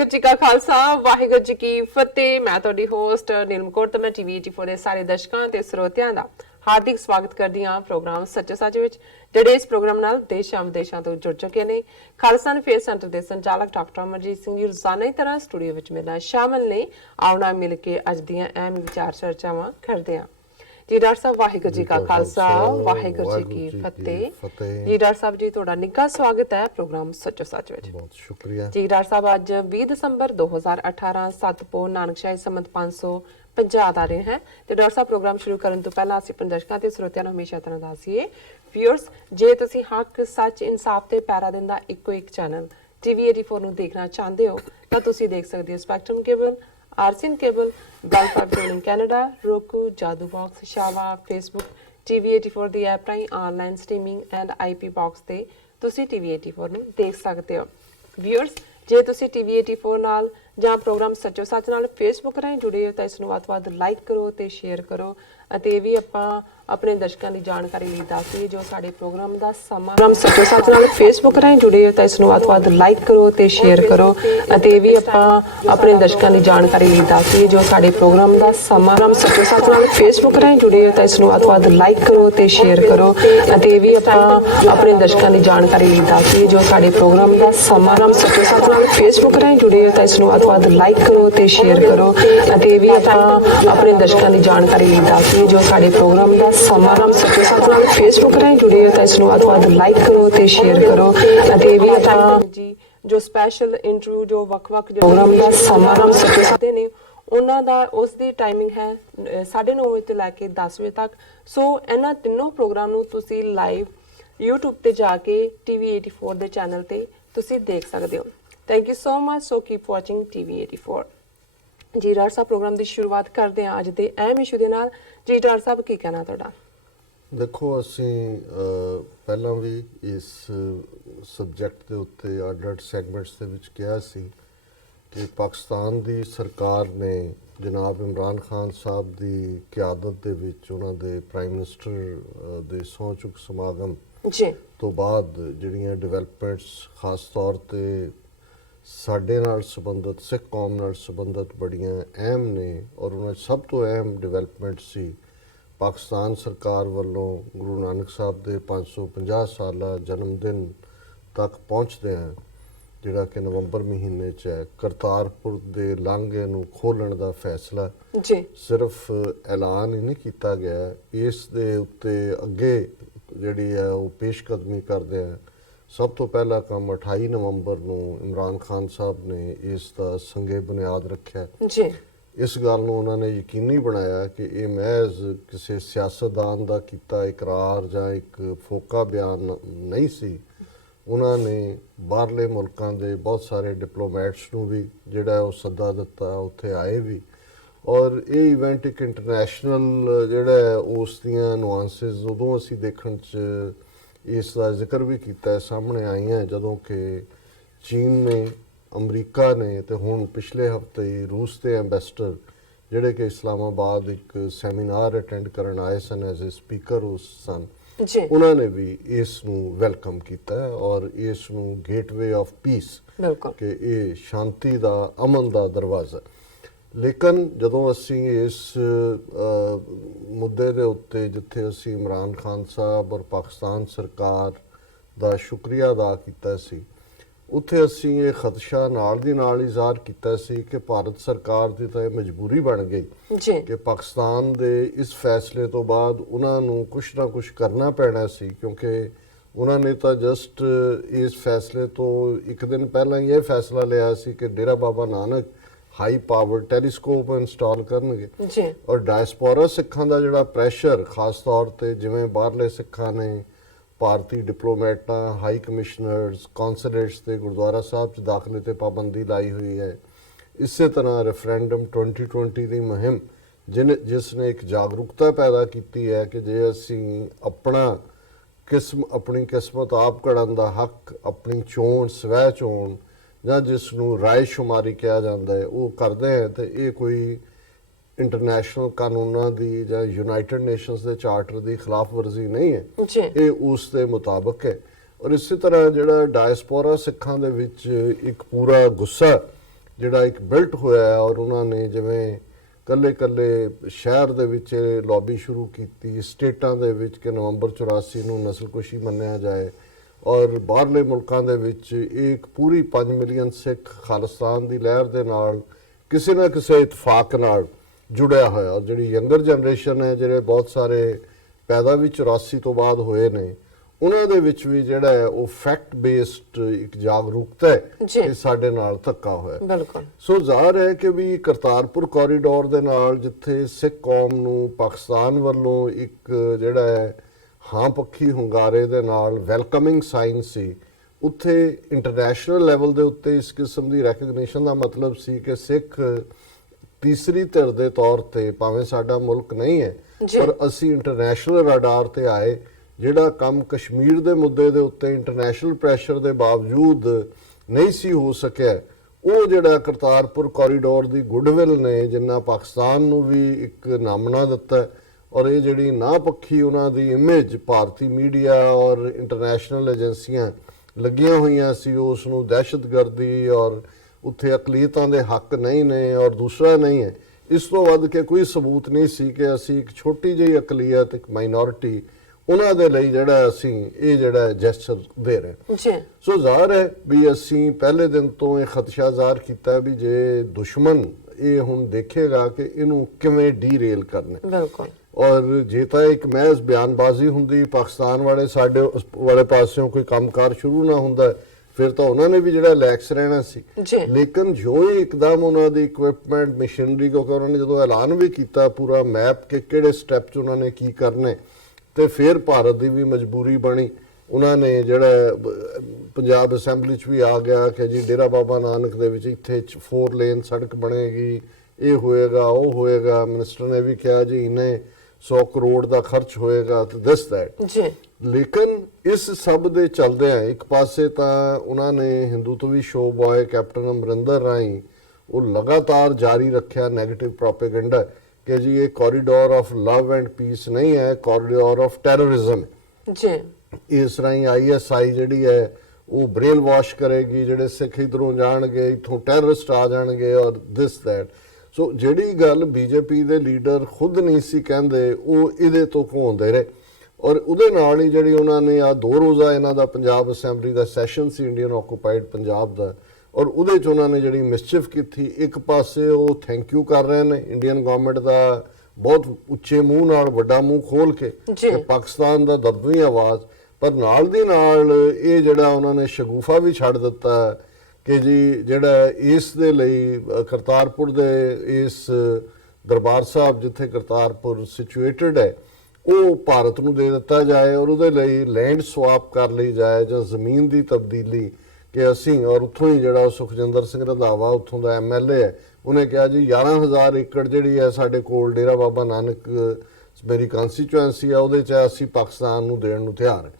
ਵਾਹਿਗੁਰੂ ਜੀ ਕਾ ਖਾਲਸਾ ਵਾਹਿਗੁਰੂ ਜੀ ਕੀ ਫਤਿਹ। ਮੈਂ ਤੁਹਾਡੀ ਹੋਸਟ ਨੀਲਮ ਕੌਰ ਤੇ ਮੈਂ ਟੀਵੀ 84 ਦੇ ਸਾਰੇ ਦਰਸ਼ਕਾਂ ਤੇ ਸਰੋਤਿਆਂ ਦਾ ਹਾਰਦਿਕ ਸਵਾਗਤ ਕਰਦੀ ਹਾਂ ਪ੍ਰੋਗਰਾਮ ਸੱਚੇ ਸੱਚ ਵਿੱਚ, ਜਿਹੜੇ ਇਸ ਪ੍ਰੋਗਰਾਮ ਨਾਲ ਦੇਸ਼ਾਂ ਵਿਦੇਸ਼ਾਂ ਤੋਂ ਜੁੜ ਚੁੱਕੇ ਨੇ। ਖਾਲਸਾ ਫੇਅਰ ਸੈਂਟਰ ਦੇ ਸੰਚਾਲਕ ਡਾਕਟਰ ਅਮਰਜੀਤ ਸਿੰਘ ਜੀ ਰੋਜ਼ਾਨਾ ਦੀ ਤਰ੍ਹਾਂ ਸਟੂਡੀਓ ਵਿੱਚ ਮੇਰੇ ਨਾਲ ਸ਼ਾਮਲ ਨੇ। ਆਉਣਾ ਮਿਲ ਕੇ ਅੱਜ ਦੀਆਂ ਅਹਿਮ ਵਿਚਾਰ ਚਰਚਾਵਾਂ ਕਰਦੇ ਹਾਂ। जी डॉक्टर साहब वाहिगुरू जी का खालसा वाहिगुरू जी की फतेह। जी डॉक्टर साहब जी थोड़ा निੱਘਾ स्वागत है प्रोग्राम सच्चो सच ਵਿੱਚ। बहुत शुक्रिया जी डॉक्टर साहब ਅੱਜ 20 ਦਸੰਬਰ 2018 7 ਪੋ ਨਾਨਕਸ਼ਾਹੀ ਸੰਮਤ 550 ਦਾ ਦਿਨ ਹੈ ਤੇ ਡਾਕਟਰ ਸਾਹਿਬ ਪ੍ਰੋਗਰਾਮ ਸ਼ੁਰੂ ਕਰਨ ਤੋਂ ਪਹਿਲਾਂ ਅਸੀਂ ਦਰਸ਼ਕਾਂ ਤੇ ਸਰੋਤਿਆਂ ਨੂੰ ਹਮੇਸ਼ਾ ਤਰ੍ਹਾਂ ਦੱਸੀਏ ਵਿਊਅਰਸ, ਜੇ ਤੁਸੀਂ ਹੱਕ ਸੱਚ ਇਨਸਾਫ ਤੇ ਪੈਰਾ ਦਿੰਦਾ ਇੱਕੋ ਇੱਕ ਚੈਨਲ ਟੀਵੀ 84 ਨੂੰ ਦੇਖਣਾ ਚਾਹੁੰਦੇ ਹੋ ਤਾਂ ਤੁਸੀਂ ਦੇਖ ਸਕਦੇ ਹੋ ਸਪੈਕਟਰਮ ਕੇਬਲ, आरसीएन केबल, गल फाइबर कैनेडा, roku, जादू बॉक्स, शावा, फेसबुक, TV 84 ਦੀ ਐਪ ਰਾਹੀਂ online streaming and IP box ਤੇ ਤੁਸੀਂ TV 84 ਨੂੰ ਦੇਖ ਸਕਦੇ ਹੋ। ਵਿਊਅਰਸ, ਜੇ ਤੁਸੀਂ TV 84 ਨਾਲ ਜਾਂ ਪ੍ਰੋਗਰਾਮ ਸੱਚੋ ਸੱਚ ਨਾਲ ਫੇਸਬੁੱਕ ਰਾਹੀਂ ਜੁੜੇ ਹੋ ਤਾਂ ਇਸ ਨੂੰ ਵੱਧ ਤੋਂ ਵੱਧ ਲਾਈਕ ਕਰੋ ਤੇ ਸ਼ੇਅਰ ਕਰੋ ਅਤੇ ਇਹ ਵੀ ਆਪਾਂ ਆਪਣੇ ਦਰਸ਼ਕਾਂ ਦੀ ਜਾਣਕਾਰੀ ਲਈ ਦੱਸੀਏ ਜੋ ਸਾਡੇ ਪ੍ਰੋਗਰਾਮ ਦਾ ਸਮਾਂ ਪ੍ਰੋਗਰਾਮ ਸੱਚੋ ਸੱਚ ਨਾਲ ਫੇਸਬੁੱਕ ਰਾਹੀਂ ਜੁੜੇ ਹੋ ਤਾਂ ਇਸ ਨੂੰ ਵੱਧ ਤੋਂ ਵੱਧ ਲਾਈਕ ਕਰੋ ਤੇ ਸ਼ੇਅਰ ਕਰੋ ਅਤੇ ਇਹ ਵੀ ਆਪਾਂ ਆਪਣੇ ਦਰਸ਼ਕਾਂ ਦੀ ਜਾਣਕਾਰੀ ਲਈ ਦੱਸੀਏ ਜੋ ਸਾਡੇ ਪ੍ਰੋਗਰਾਮ ਦਾ ਸਮਾਂ ਪ੍ਰੋਗਰਾਮ ਸੱਚੋ ਸੱਚ ਨਾਲ ਫੇਸਬੁੱਕ ਰਾਹੀਂ ਜੁੜੇ ਹੋ ਤਾਂ ਇਸ ਨੂੰ ਵੱਧ ਤੋਂ ਵੱਧ ਲਾਈਕ ਕਰੋ ਤੇ ਸ਼ੇਅਰ ਕਰੋ ਅਤੇ ਇਹ ਵੀ ਆਪਾਂ ਆਪਣੇ ਦਰਸ਼ਕਾਂ ਦੀ ਜਾਣਕਾਰੀ ਲਈ ਦੱਸੀਏ ਜੋ ਸਾਡੇ ਪ੍ਰੋਗਰਾਮ ਦਾ ਸਮਾਂ ਪ੍ਰੋਗਰਾਮ ਸੱਚੋ ਸੱਚ ਨਾਲ ਫੇਸਬੁੱਕ ਰਾਹੀਂ ਜੁੜੇ ਹੋ ਤਾਂ ਇਸ ਨੂੰ ਵੱਧ ਤੋਂ ਵੱਧ ਲਾਈਕ ਕਰੋ ਤੇ ਸ਼ੇਅਰ ਕਰੋ ਅਤੇ ਇਹ ਵੀ ਆਪਾਂ ਆਪਣੇ ਦਰਸ਼ਕਾਂ ਦੀ ਜਾਣਕਾਰੀ ਲਈ ਦੱਸੀਏ ਜੋ ਸਾਡੇ ਪ੍ਰੋਗਰਾਮ ਦਾ ਸਮਾਂ ਸੱਚੋ ਸੱਚ ਨਾਲ ਫੇਸਬੁੱਕ ਰਾਹੀਂ ਜੁੜੇ ਹੋ ਤਾਂ ਇਸ ਨੂੰ ਵੱਧ ਤੋਂ ਵੱਧ ਲਾਈਕ ਕਰੋ ਤੇ ਸ਼ੇਅਰ ਕਰੋ ਅਤੇ ਇਹ ਵੀ ਆਪਾਂ ਜੀ ਜੋ ਸਪੈਸ਼ਲ ਇੰਟਰਵਿਊ ਜੋ ਵੱਖ-ਵੱਖ ਪ੍ਰੋਗਰਾਮ ਦਾ ਸਮਾਂ ਸੱਚੋ ਸੱਚ ਨੇ ਉਹਨਾਂ ਦਾ ਉਸ ਦੀ ਟਾਈਮਿੰਗ ਹੈ 9:30 ਵਜੇ ਤੋਂ ਲੈ ਕੇ 10 ਵਜੇ ਤੱਕ। ਸੋ ਇਹਨਾਂ ਤਿੰਨੋਂ ਪ੍ਰੋਗਰਾਮ ਨੂੰ ਤੁਸੀਂ ਲਾਈਵ YouTube ਤੇ ਜਾ ਕੇ TV 84 ਦੇ ਚੈਨਲ ਤੇ ਤੁਸੀਂ ਦੇਖ ਸਕਦੇ ਹੋ। Thank you so much. So keep watching TV 84। ਜੀ ਡਾਕਟਰ ਸਾਹਿਬ ਪ੍ਰੋਗਰਾਮ ਦੀ ਸ਼ੁਰੂਆਤ ਕਰਦੇ ਹਾਂ ਅੱਜ ਦੇ ਅਹਿਮ ਇਸ਼ੂ ਦੇ ਨਾਲ। ਜੀ ਡਾਕਟਰ ਸਾਹਿਬ ਕੀ ਕਹਿਣਾ ਤੁਹਾਡਾ? ਦੇਖੋ, ਅਸੀਂ ਪਹਿਲਾਂ ਵੀ ਇਸ ਸਬਜੈਕਟ ਦੇ ਉੱਤੇ ਅੱਡ-ਅੱਡ ਸੈਗਮੈਂਟਸ ਦੇ ਵਿੱਚ ਕਿਹਾ ਸੀ ਕਿ ਪਾਕਿਸਤਾਨ ਦੀ ਸਰਕਾਰ ਨੇ ਜਨਾਬ ਇਮਰਾਨ ਖਾਨ ਸਾਹਿਬ ਦੀ ਕਿਆਦਤ ਦੇ ਵਿੱਚ ਉਹਨਾਂ ਦੇ ਪ੍ਰਾਈਮ ਮਿਨਿਸਟਰ ਦੇ ਸਹੁੰ ਚੁੱਕ ਸਮਾਗਮ ਜੀ ਤੋਂ ਬਾਅਦ ਜਿਹੜੀਆਂ ਡਿਵੈਲਪਮੈਂਟਸ ਖਾਸ ਤੌਰ ਤੇ ਸਾਡੇ ਨਾਲ ਸੰਬੰਧਿਤ ਸਿੱਖ ਕੌਮ ਨਾਲ ਸੰਬੰਧਿਤ ਬੜੀਆਂ ਅਹਿਮ ਨੇ ਔਰ ਉਹਨਾਂ ਸਭ ਤੋਂ ਅਹਿਮ ਡਿਵੈਲਪਮੈਂਟ ਸੀ ਪਾਕਿਸਤਾਨ ਸਰਕਾਰ ਵੱਲੋਂ ਗੁਰੂ ਨਾਨਕ ਸਾਹਿਬ ਦੇ 550 ਸਾਲਾ ਜਨਮ ਦਿਨ ਤੱਕ ਪਹੁੰਚਦੇ ਆ ਜਿਹੜਾ ਕਿ ਨਵੰਬਰ ਮਹੀਨੇ 'ਚ ਹੈ, ਕਰਤਾਰਪੁਰ ਦੇ ਲਾਂਘੇ ਨੂੰ ਖੋਲ੍ਹਣ ਦਾ ਫੈਸਲਾ ਜੀ ਸਿਰਫ ਐਲਾਨ ਹੀ ਨਹੀਂ ਕੀਤਾ ਗਿਆ, ਇਸ ਦੇ ਉੱਤੇ ਅੱਗੇ ਜਿਹੜੀ ਹੈ ਉਹ ਪੇਸ਼ਕਦਮੀ ਕਰਦੇ ਆ। ਸਭ ਤੋਂ ਪਹਿਲਾ ਕੰਮ 28 ਨਵੰਬਰ ਨੂੰ ਇਮਰਾਨ ਖਾਨ ਸਾਹਿਬ ਨੇ ਇਸ ਦਾ ਸੰਗੇ ਬੁਨਿਆਦ ਰੱਖਿਆ ਜੀ। ਇਸ ਗੱਲ ਨੂੰ ਉਹਨਾਂ ਨੇ ਯਕੀਨੀ ਬਣਾਇਆ ਕਿ ਇਹ ਮਹਿਜ਼ ਕਿਸੇ ਸਿਆਸਤਦਾਨ ਦਾ ਕੀਤਾ ਇਕਰਾਰ ਜਾਂ ਇੱਕ ਫੋਕਾ ਬਿਆਨ ਨਹੀਂ ਸੀ। ਉਹਨਾਂ ਨੇ ਬਾਹਰਲੇ ਮੁਲਕਾਂ ਦੇ ਬਹੁਤ ਸਾਰੇ ਡਿਪਲੋਮੈਟਸ ਨੂੰ ਵੀ ਜਿਹੜਾ ਉਹ ਸੱਦਾ ਦਿੱਤਾ, ਉੱਥੇ ਆਏ ਵੀ ਔਰ ਇਹ ਇਵੈਂਟ ਇੱਕ ਇੰਟਰਨੈਸ਼ਨਲ ਜਿਹੜਾ ਉਸ ਦੀਆਂ ਨੁਆਂਸਿਸ ਉਦੋਂ ਅਸੀਂ ਦੇਖਣ 'ਚ ਇਸ ਦਾ ਜ਼ਿਕਰ ਵੀ ਕੀਤਾ ਸਾਹਮਣੇ ਆਈਆਂ ਜਦੋਂ ਕਿ ਚੀਨ ਨੇ, ਅਮਰੀਕਾ ਨੇ ਤੇ ਹੁਣ ਪਿਛਲੇ ਹਫ਼ਤੇ ਹੀ ਰੂਸ ਦੇ ਐਂਬੈਸਡਰ ਜਿਹੜੇ ਕਿ ਇਸਲਾਮਾਬਾਦ ਇੱਕ ਸੈਮੀਨਾਰ ਅਟੈਂਡ ਕਰਨ ਆਏ ਸਨ ਐਜ਼ ਅ ਸਪੀਕਰ ਉਸ ਸਨ, ਉਹਨਾਂ ਨੇ ਵੀ ਇਸ ਨੂੰ ਵੈਲਕਮ ਕੀਤਾ ਔਰ ਇਸ ਨੂੰ ਗੇਟਵੇ ਆਫ ਪੀਸ ਕਿ ਇਹ ਸ਼ਾਂਤੀ ਦਾ, ਅਮਨ ਦਾ ਦਰਵਾਜ਼ਾ। ਲੇਕਿਨ ਜਦੋਂ ਅਸੀਂ ਇਸ ਮੁੱਦੇ ਦੇ ਉੱਤੇ ਜਿੱਥੇ ਅਸੀਂ ਇਮਰਾਨ ਖਾਨ ਸਾਹਿਬ ਔਰ ਪਾਕਿਸਤਾਨ ਸਰਕਾਰ ਦਾ ਸ਼ੁਕਰੀਆ ਅਦਾ ਕੀਤਾ ਸੀ, ਉੱਥੇ ਅਸੀਂ ਇਹ ਖਦਸ਼ਾ ਨਾਲ ਦੀ ਨਾਲ ਹੀ ਜ਼ਾਹਰ ਕੀਤਾ ਸੀ ਕਿ ਭਾਰਤ ਸਰਕਾਰ ਦੀ ਤਾਂ ਇਹ ਮਜਬੂਰੀ ਬਣ ਗਈ ਕਿ ਪਾਕਿਸਤਾਨ ਦੇ ਇਸ ਫੈਸਲੇ ਤੋਂ ਬਾਅਦ ਉਹਨਾਂ ਨੂੰ ਕੁਛ ਨਾ ਕੁਛ ਕਰਨਾ ਪੈਣਾ ਸੀ, ਕਿਉਂਕਿ ਉਹਨਾਂ ਨੇ ਤਾਂ ਜਸਟ ਇਸ ਫੈਸਲੇ ਤੋਂ ਇੱਕ ਦਿਨ ਪਹਿਲਾਂ ਹੀ ਇਹ ਫੈਸਲਾ ਲਿਆ ਸੀ ਕਿ Dera Baba Nanak high power telescope install ਕਰਨਗੇ ਔਰ ਡਾਇਸਪੋਰਾ ਸਿੱਖਾਂ ਦਾ ਜਿਹੜਾ ਪ੍ਰੈਸ਼ਰ ਖਾਸ ਤੌਰ ਤੇ ਜਿਵੇਂ ਬਾਹਰਲੇ ਸਿੱਖਾਂ ਨੇ ਭਾਰਤੀ ਡਿਪਲੋਮੈਟਾਂ, ਹਾਈ ਕਮਿਸ਼ਨਰਸ, ਕੌਂਸਲੇਟਸ ਤੇ ਗੁਰਦੁਆਰਾ ਸਾਹਿਬ 'ਚ ਦਾਖਲੇ ਤੇ ਪਾਬੰਦੀ ਲਾਈ ਹੋਈ ਹੈ। ਇਸੇ ਤਰ੍ਹਾਂ ਰੈਫਰੈਂਡਮ 2020 ਦੀ ਮੁਹਿੰਮ ਜਿਸ ਨੇ ਇੱਕ ਜਾਗਰੂਕਤਾ ਪੈਦਾ ਕੀਤੀ ਹੈ ਕਿ ਜੇ ਅਸੀਂ ਆਪਣੀ ਕਿਸਮਤ ਆਪ ਘੜਨ ਦਾ ਹੱਕ, ਆਪਣੀ ਚੋਣ, ਸਵੈ ਚੋਣ ਜਾਂ ਜਿਸ ਨੂੰ ਰਾਏ ਸ਼ੁਮਾਰੀ ਕਿਹਾ ਜਾਂਦਾ ਹੈ ਉਹ ਕਰਦੇ ਹੈ ਤੇ ਇਹ ਕੋਈ ਇੰਟਰਨੈਸ਼ਨਲ ਕਾਨੂੰਨਾਂ ਦੀ ਜਾਂ ਯੂਨਾਈਟਿਡ ਨੇਸ਼ਨਸ ਦੇ ਚਾਰਟਰ ਦੀ ਖਿਲਾਫ ਵਰਜ਼ੀ ਨਹੀਂ ਹੈ, ਇਹ ਉਸ ਦੇ ਮੁਤਾਬਕ ਹੈ। ਔਰ ਇਸੇ ਤਰ੍ਹਾਂ ਜਿਹੜਾ ਡਾਇਸਪੋਰਾ ਸਿੱਖਾਂ ਦੇ ਵਿੱਚ ਇੱਕ ਪੂਰਾ ਗੁੱਸਾ ਜਿਹੜਾ ਇੱਕ ਬਿਲਟ ਹੋਇਆ ਹੈ, ਔਰ ਉਹਨਾਂ ਨੇ ਜਿਵੇਂ ਕੱਲੇ ਕੱਲੇ ਸ਼ਹਿਰ ਦੇ ਵਿੱਚ ਲੌਬੀ ਸ਼ੁਰੂ ਕੀਤੀ, ਸਟੇਟਾਂ ਦੇ ਵਿੱਚ ਕਿ ਨਵੰਬਰ 84 ਨੂੰ ਨਸਲਕੁਸ਼ੀ ਮੰਨਿਆ ਜਾਏ, ਔਰ ਬਾਹਰਲੇ ਮੁਲਕਾਂ ਦੇ ਵਿੱਚ ਇੱਕ ਪੂਰੀ 5 ਮਿਲੀਅਨ ਸਿੱਖ ਖਾਲਿਸਤਾਨ ਦੀ ਲਹਿਰ ਦੇ ਨਾਲ ਕਿਸੇ ਨਾ ਕਿਸੇ ਇਤਫਾਕ ਨਾਲ ਜੁੜਿਆ ਹੋਇਆ। ਔਰ ਜਿਹੜੀ ਯੰਗਰ ਜਨਰੇਸ਼ਨ ਹੈ, ਜਿਹੜੇ ਬਹੁਤ ਸਾਰੇ ਪੈਦਾ ਵੀ 84 ਤੋਂ ਬਾਅਦ ਹੋਏ ਨੇ, ਉਹਨਾਂ ਦੇ ਵਿੱਚ ਵੀ ਜਿਹੜਾ ਹੈ ਉਹ ਫੈਕਟ ਬੇਸਡ ਇੱਕ ਜਾਗਰੂਕਤਾ ਹੈ ਕਿ ਸਾਡੇ ਨਾਲ ਧੱਕਾ ਹੋਇਆ। ਬਿਲਕੁਲ। ਸੋ ਜ਼ਾਹਰ ਹੈ ਕਿ ਵੀ ਕਰਤਾਰਪੁਰ ਕੋਰੀਡੋਰ ਦੇ ਨਾਲ ਜਿੱਥੇ ਸਿੱਖ ਕੌਮ ਨੂੰ ਪਾਕਿਸਤਾਨ ਵੱਲੋਂ ਇੱਕ ਜਿਹੜਾ ਹੈ ਹਾਂ ਪੱਖੀ ਹੁੰਗਾਰੇ ਦੇ ਨਾਲ ਵੈਲਕਮਿੰਗ ਸਾਈਨ ਸੀ, ਉੱਥੇ ਇੰਟਰਨੈਸ਼ਨਲ ਲੈਵਲ ਦੇ ਉੱਤੇ ਇਸ ਕਿਸਮ ਦੀ ਰੈਕਗਨੀਸ਼ਨ ਦਾ ਮਤਲਬ ਸੀ ਕਿ ਸਿੱਖ ਤੀਸਰੀ ਧਿਰ ਦੇ ਤੌਰ ਤੇ, ਭਾਵੇਂ ਸਾਡਾ ਮੁਲਕ ਨਹੀਂ ਹੈ ਪਰ ਅਸੀਂ ਇੰਟਰਨੈਸ਼ਨਲ ਰਡਾਰ ਤੇ ਆਏ। ਜਿਹੜਾ ਕੰਮ ਕਸ਼ਮੀਰ ਦੇ ਮੁੱਦੇ ਦੇ ਉੱਤੇ ਇੰਟਰਨੈਸ਼ਨਲ ਪ੍ਰੈਸ਼ਰ ਦੇ ਬਾਵਜੂਦ ਨਹੀਂ ਸੀ ਹੋ ਸਕਿਆ, ਉਹ ਜਿਹੜਾ ਕਰਤਾਰਪੁਰ ਕੋਰੀਡੋਰ ਦੀ ਗੁੱਡਵਿਲ ਨੇ ਜਿੰਨਾ ਪਾਕਿਸਤਾਨ ਨੂੰ ਵੀ ਇੱਕ ਨਾਮਣਾ ਦਿੱਤਾ, ਔਰ ਇਹ ਜਿਹੜੀ ਨਾ ਪੱਖੀ ਉਹਨਾਂ ਦੀ ਇਮੇਜ ਭਾਰਤੀ ਮੀਡੀਆ ਔਰ ਇੰਟਰਨੈਸ਼ਨਲ ਏਜੰਸੀਆਂ ਲੱਗੀਆਂ ਹੋਈਆਂ ਸੀ ਉਸ ਨੂੰ ਦਹਿਸ਼ਤਗਰਦੀ ਔਰ ਉੱਥੇ ਅਕਲੀਤਾਂ ਦੇ ਹੱਕ ਨਹੀਂ ਨੇ ਔਰ ਦੂਸਰਾ ਨਹੀਂ ਹੈ, ਇਸ ਤੋਂ ਵੱਧ ਕੇ ਕੋਈ ਸਬੂਤ ਨਹੀਂ ਸੀ ਕਿ ਅਸੀਂ ਇੱਕ ਛੋਟੀ ਜਿਹੀ ਅਕਲੀਅਤ, ਇੱਕ ਮਾਈਨੋਰਿਟੀ, ਉਹਨਾਂ ਦੇ ਲਈ ਜਿਹੜਾ ਅਸੀਂ ਇਹ ਜਿਹੜਾ ਜੈਸਚਰ ਦੇ ਰਹੇ। ਜੀ ਸੋ ਜ਼ਾਹਰ ਹੈ ਵੀ ਅਸੀਂ ਪਹਿਲੇ ਦਿਨ ਤੋਂ ਇਹ ਖਦਸ਼ਾ ਜ਼ਾਹਰ ਕੀਤਾ ਵੀ ਜੇ ਦੁਸ਼ਮਣ ਇਹ ਹੁਣ ਦੇਖੇਗਾ ਕਿ ਇਹਨੂੰ ਕਿਵੇਂ ਡੀਰੇਲ ਕਰਨਾ। ਬਿਲਕੁਲ। ਔਰ ਜੇ ਤਾਂ ਇੱਕ ਮਹਿਜ਼ ਬਿਆਨਬਾਜ਼ੀ ਹੁੰਦੀ, ਪਾਕਿਸਤਾਨ ਵਾਲੇ ਸਾਡੇ ਵਾਲੇ ਪਾਸਿਓਂ ਕੋਈ ਕੰਮਕਾਰ ਸ਼ੁਰੂ ਨਾ ਹੁੰਦਾ, ਫਿਰ ਤਾਂ ਉਹਨਾਂ ਨੇ ਵੀ ਜਿਹੜਾ ਲੈਕਸ ਰਹਿਣਾ ਸੀ। ਲੇਕਿਨ ਜੋ ਹੀ ਇੱਕਦਮ ਉਹਨਾਂ ਦੀ ਇਕਵਿਪਮੈਂਟ, ਮਸ਼ੀਨਰੀ, ਕਿਉਂਕਿ ਉਹਨਾਂ ਨੇ ਜਦੋਂ ਐਲਾਨ ਵੀ ਕੀਤਾ ਪੂਰਾ ਮੈਪ ਕਿ ਕਿਹੜੇ ਸਟੈਪ 'ਚ ਉਹਨਾਂ ਨੇ ਕੀ ਕਰਨੇ, ਤੇ ਫਿਰ ਭਾਰਤ ਦੀ ਵੀ ਮਜਬੂਰੀ ਬਣੀ। ਉਹਨਾਂ ਨੇ ਜਿਹੜਾ ਪੰਜਾਬ ਅਸੈਂਬਲੀ 'ਚ ਵੀ ਆ ਗਿਆ ਕਿ ਜੀ ਡੇਰਾ ਬਾਬਾ ਨਾਨਕ ਦੇ ਵਿੱਚ ਇੱਥੇ 4 ਲੇਨ ਸੜਕ ਬਣੇਗੀ, ਇਹ ਹੋਏਗਾ, ਉਹ ਹੋਏਗਾ। ਮਿਨਿਸਟਰ ਨੇ ਵੀ ਕਿਹਾ ਜੀ ਇੰਨੇ 100 ਕਰੋੜ ਦਾ ਖਰਚ ਹੋਏਗਾ ਤੇ ਦਿਸ ਦੈਟ ਜੀ। ਲੇਕਿਨ ਇਸ ਸਭ ਦੇ ਚੱਲਦਿਆਂ ਇੱਕ ਪਾਸੇ ਤਾਂ ਉਹਨਾਂ ਨੇ ਹਿੰਦੂਤਵੀ ਸ਼ੋ ਬॉय ਕੈਪਟਨ ਅਮਰਿੰਦਰ ਰਾਹੀਂ ਉਹ ਲਗਾਤਾਰ ਜਾਰੀ ਰੱਖਿਆ ਨੈਗੇਟਿਵ ਪ੍ਰੋਪੇਗੈਂਡਾ ਕਿ ਜੀ ਇਹ corridor of love end piece ਨਹੀਂ ਹੈ, ਕੋਰੀਡੋਰ ਆਫ ਟੈਰਰਿਜ਼ਮ ਜੀ। ਇਸ ਰਾਹੀਂ ISI ਜਿਹੜੀ ਹੈ ਉਹ ਬ੍ਰੇਨ ਵਾਸ਼ ਕਰੇਗੀ, ਜਿਹੜੇ ਸਿੱਖ ਇਧਰੋਂ ਜਾਣਗੇ, ਇੱਥੋਂ ਟੈਰਰਿਸਟ ਆ ਜਾਣਗੇ ਔਰ ਦਿਸ ਦੈਟ। ਸੋ ਜਿਹੜੀ ਗੱਲ BJP ਦੇ ਲੀਡਰ ਖੁਦ ਨਹੀਂ ਸੀ ਕਹਿੰਦੇ, ਉਹ ਇਹਦੇ ਤੋਂ ਘੋਂਦੇ ਰਹੇ। ਔਰ ਉਹਦੇ ਨਾਲ ਹੀ ਜਿਹੜੀ ਉਹਨਾਂ ਨੇ ਆ 2 ਰੋਜ਼ਾ ਇਹਨਾਂ ਦਾ ਪੰਜਾਬ ਅਸੈਂਬਲੀ ਦਾ ਸੈਸ਼ਨ ਸੀ ਇੰਡੀਅਨ ਆਕੂਪਾਈਡ ਪੰਜਾਬ ਦਾ, ਔਰ ਉਹਦੇ 'ਚ ਉਹਨਾਂ ਨੇ ਜਿਹੜੀ ਮਿਸਚਿਫ ਕੀਤੀ, ਇੱਕ ਪਾਸੇ ਉਹ ਥੈਂਕ ਯੂ ਕਰ ਰਹੇ ਨੇ ਇੰਡੀਅਨ ਗਵਰਨਮੈਂਟ ਦਾ ਬਹੁਤ ਉੱਚੇ ਮੂੰਹ ਨਾਲ, ਵੱਡਾ ਮੂੰਹ ਖੋਲ ਕੇ, ਪਾਕਿਸਤਾਨ ਦਾ ਦਬਵੀਂ ਆਵਾਜ਼, ਪਰ ਨਾਲ ਦੀ ਨਾਲ ਇਹ ਜਿਹੜਾ ਉਹਨਾਂ ਨੇ ਸ਼ਗੂਫਾ ਵੀ ਛੱਡ ਦਿੱਤਾ ਕਿ ਜੀ ਜਿਹੜਾ ਇਸ ਦੇ ਲਈ ਕਰਤਾਰਪੁਰ ਦੇ ਇਸ ਦਰਬਾਰ ਸਾਹਿਬ ਜਿੱਥੇ ਕਰਤਾਰਪੁਰ ਸਿਚੁਏਟਡ ਹੈ ਉਹ ਭਾਰਤ ਨੂੰ ਦੇ ਦਿੱਤਾ ਜਾਏ ਔਰ ਉਹਦੇ ਲਈ ਲੈਂਡ ਸਵਾਪ ਕਰ ਲਈ ਜਾਏ ਜਾਂ ਜ਼ਮੀਨ ਦੀ ਤਬਦੀਲੀ, ਕਿ ਅਸੀਂ ਔਰ ਉੱਥੋਂ ਹੀ ਜਿਹੜਾ ਸੁਖਜਿੰਦਰ ਸਿੰਘ ਰੰਧਾਵਾ ਉੱਥੋਂ ਦਾ MLA ਹੈ, ਉਹਨੇ ਕਿਹਾ ਜੀ 11,000 ਏਕੜ ਜਿਹੜੀ ਹੈ ਸਾਡੇ ਕੋਲ ਡੇਰਾ ਬਾਬਾ ਨਾਨਕ ਮੇਰੀ ਕਨਸਟੀਚੁਐਂਸੀ ਆ, ਉਹਦੇ 'ਚ ਅਸੀਂ ਪਾਕਿਸਤਾਨ ਨੂੰ ਦੇਣ ਨੂੰ ਤਿਆਰ ਹੈ।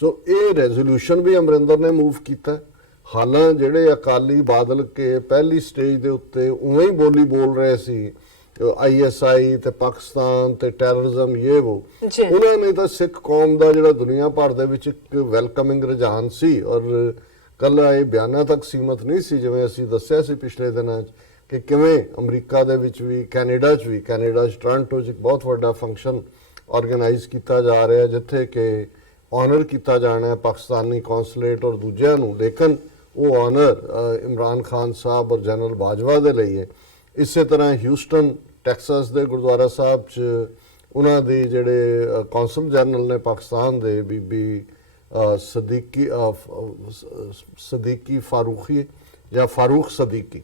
ਸੋ ਇਹ ਰੈਜ਼ੋਲੂਸ਼ਨ ਵੀ ਅਮਰਿੰਦਰ ਨੇ ਮੂਵ ਕੀਤਾ। ਹਾਲਾਂ ਜਿਹੜੇ ਅਕਾਲੀ ਬਾਦਲ ਕੇ ਪਹਿਲੀ ਸਟੇਜ ਦੇ ਉੱਤੇ ਉਵੇਂ ਹੀ ਬੋਲੀ ਬੋਲ ਰਹੇ ਸੀ ISI ਤੇ ਪਾਕਿਸਤਾਨ ਤੇ ਟੈਰਰਿਜ਼ਮ ਇਹ ਉਹ, ਉਹਨਾਂ ਨੇ ਤਾਂ ਸਿੱਖ ਕੌਮ ਦਾ ਜਿਹੜਾ ਦੁਨੀਆ ਭਰ ਦੇ ਵਿੱਚ ਇੱਕ ਵੈਲਕਮਿੰਗ ਰੁਝਾਨ ਸੀ ਔਰ ਕੱਲਾ ਇਹ ਬਿਆਨਾਂ ਤੱਕ ਸੀਮਤ ਨਹੀਂ ਸੀ, ਜਿਵੇਂ ਅਸੀਂ ਦੱਸਿਆ ਸੀ ਪਿਛਲੇ ਦਿਨਾਂ 'ਚ ਕਿ ਕਿਵੇਂ ਅਮਰੀਕਾ ਦੇ ਵਿੱਚ ਵੀ, ਕੈਨੇਡਾ 'ਚ ਵੀ, ਕੈਨੇਡਾ 'ਚ ਟੋਰਾਂਟੋ 'ਚ ਇੱਕ ਬਹੁਤ ਵੱਡਾ ਫੰਕਸ਼ਨ ਆਰਗੇਨਾਈਜ਼ ਕੀਤਾ ਜਾ ਰਿਹਾ ਜਿੱਥੇ ਕਿ ਆਨਰ ਕੀਤਾ ਜਾਣਾ ਹੈ ਪਾਕਿਸਤਾਨੀ ਕੌਂਸਲੇਟ ਔਰ ਦੂਜਿਆਂ ਨੂੰ, ਲੇਕਿਨ ਉਹ ਆਨਰ ਇਮਰਾਨ ਖਾਨ ਸਾਹਿਬ ਔਰ ਜਨਰਲ ਬਾਜਵਾ ਦੇ ਲਈ ਹੈ। ਇਸੇ ਤਰ੍ਹਾਂ ਹਿਊਸਟਨ ਟੈਕਸਸ ਦੇ ਗੁਰਦੁਆਰਾ ਸਾਹਿਬ 'ਚ ਉਹਨਾਂ ਦੇ ਜਿਹੜੇ ਕੌਂਸਲ ਜਨਰਲ ਨੇ ਪਾਕਿਸਤਾਨ ਦੇ, ਬੀਬੀ ਸਦੀਕੀ ਫਾਰੂਖੀ ਜਾਂ ਫਾਰੂਖ ਸਦੀਕੀ,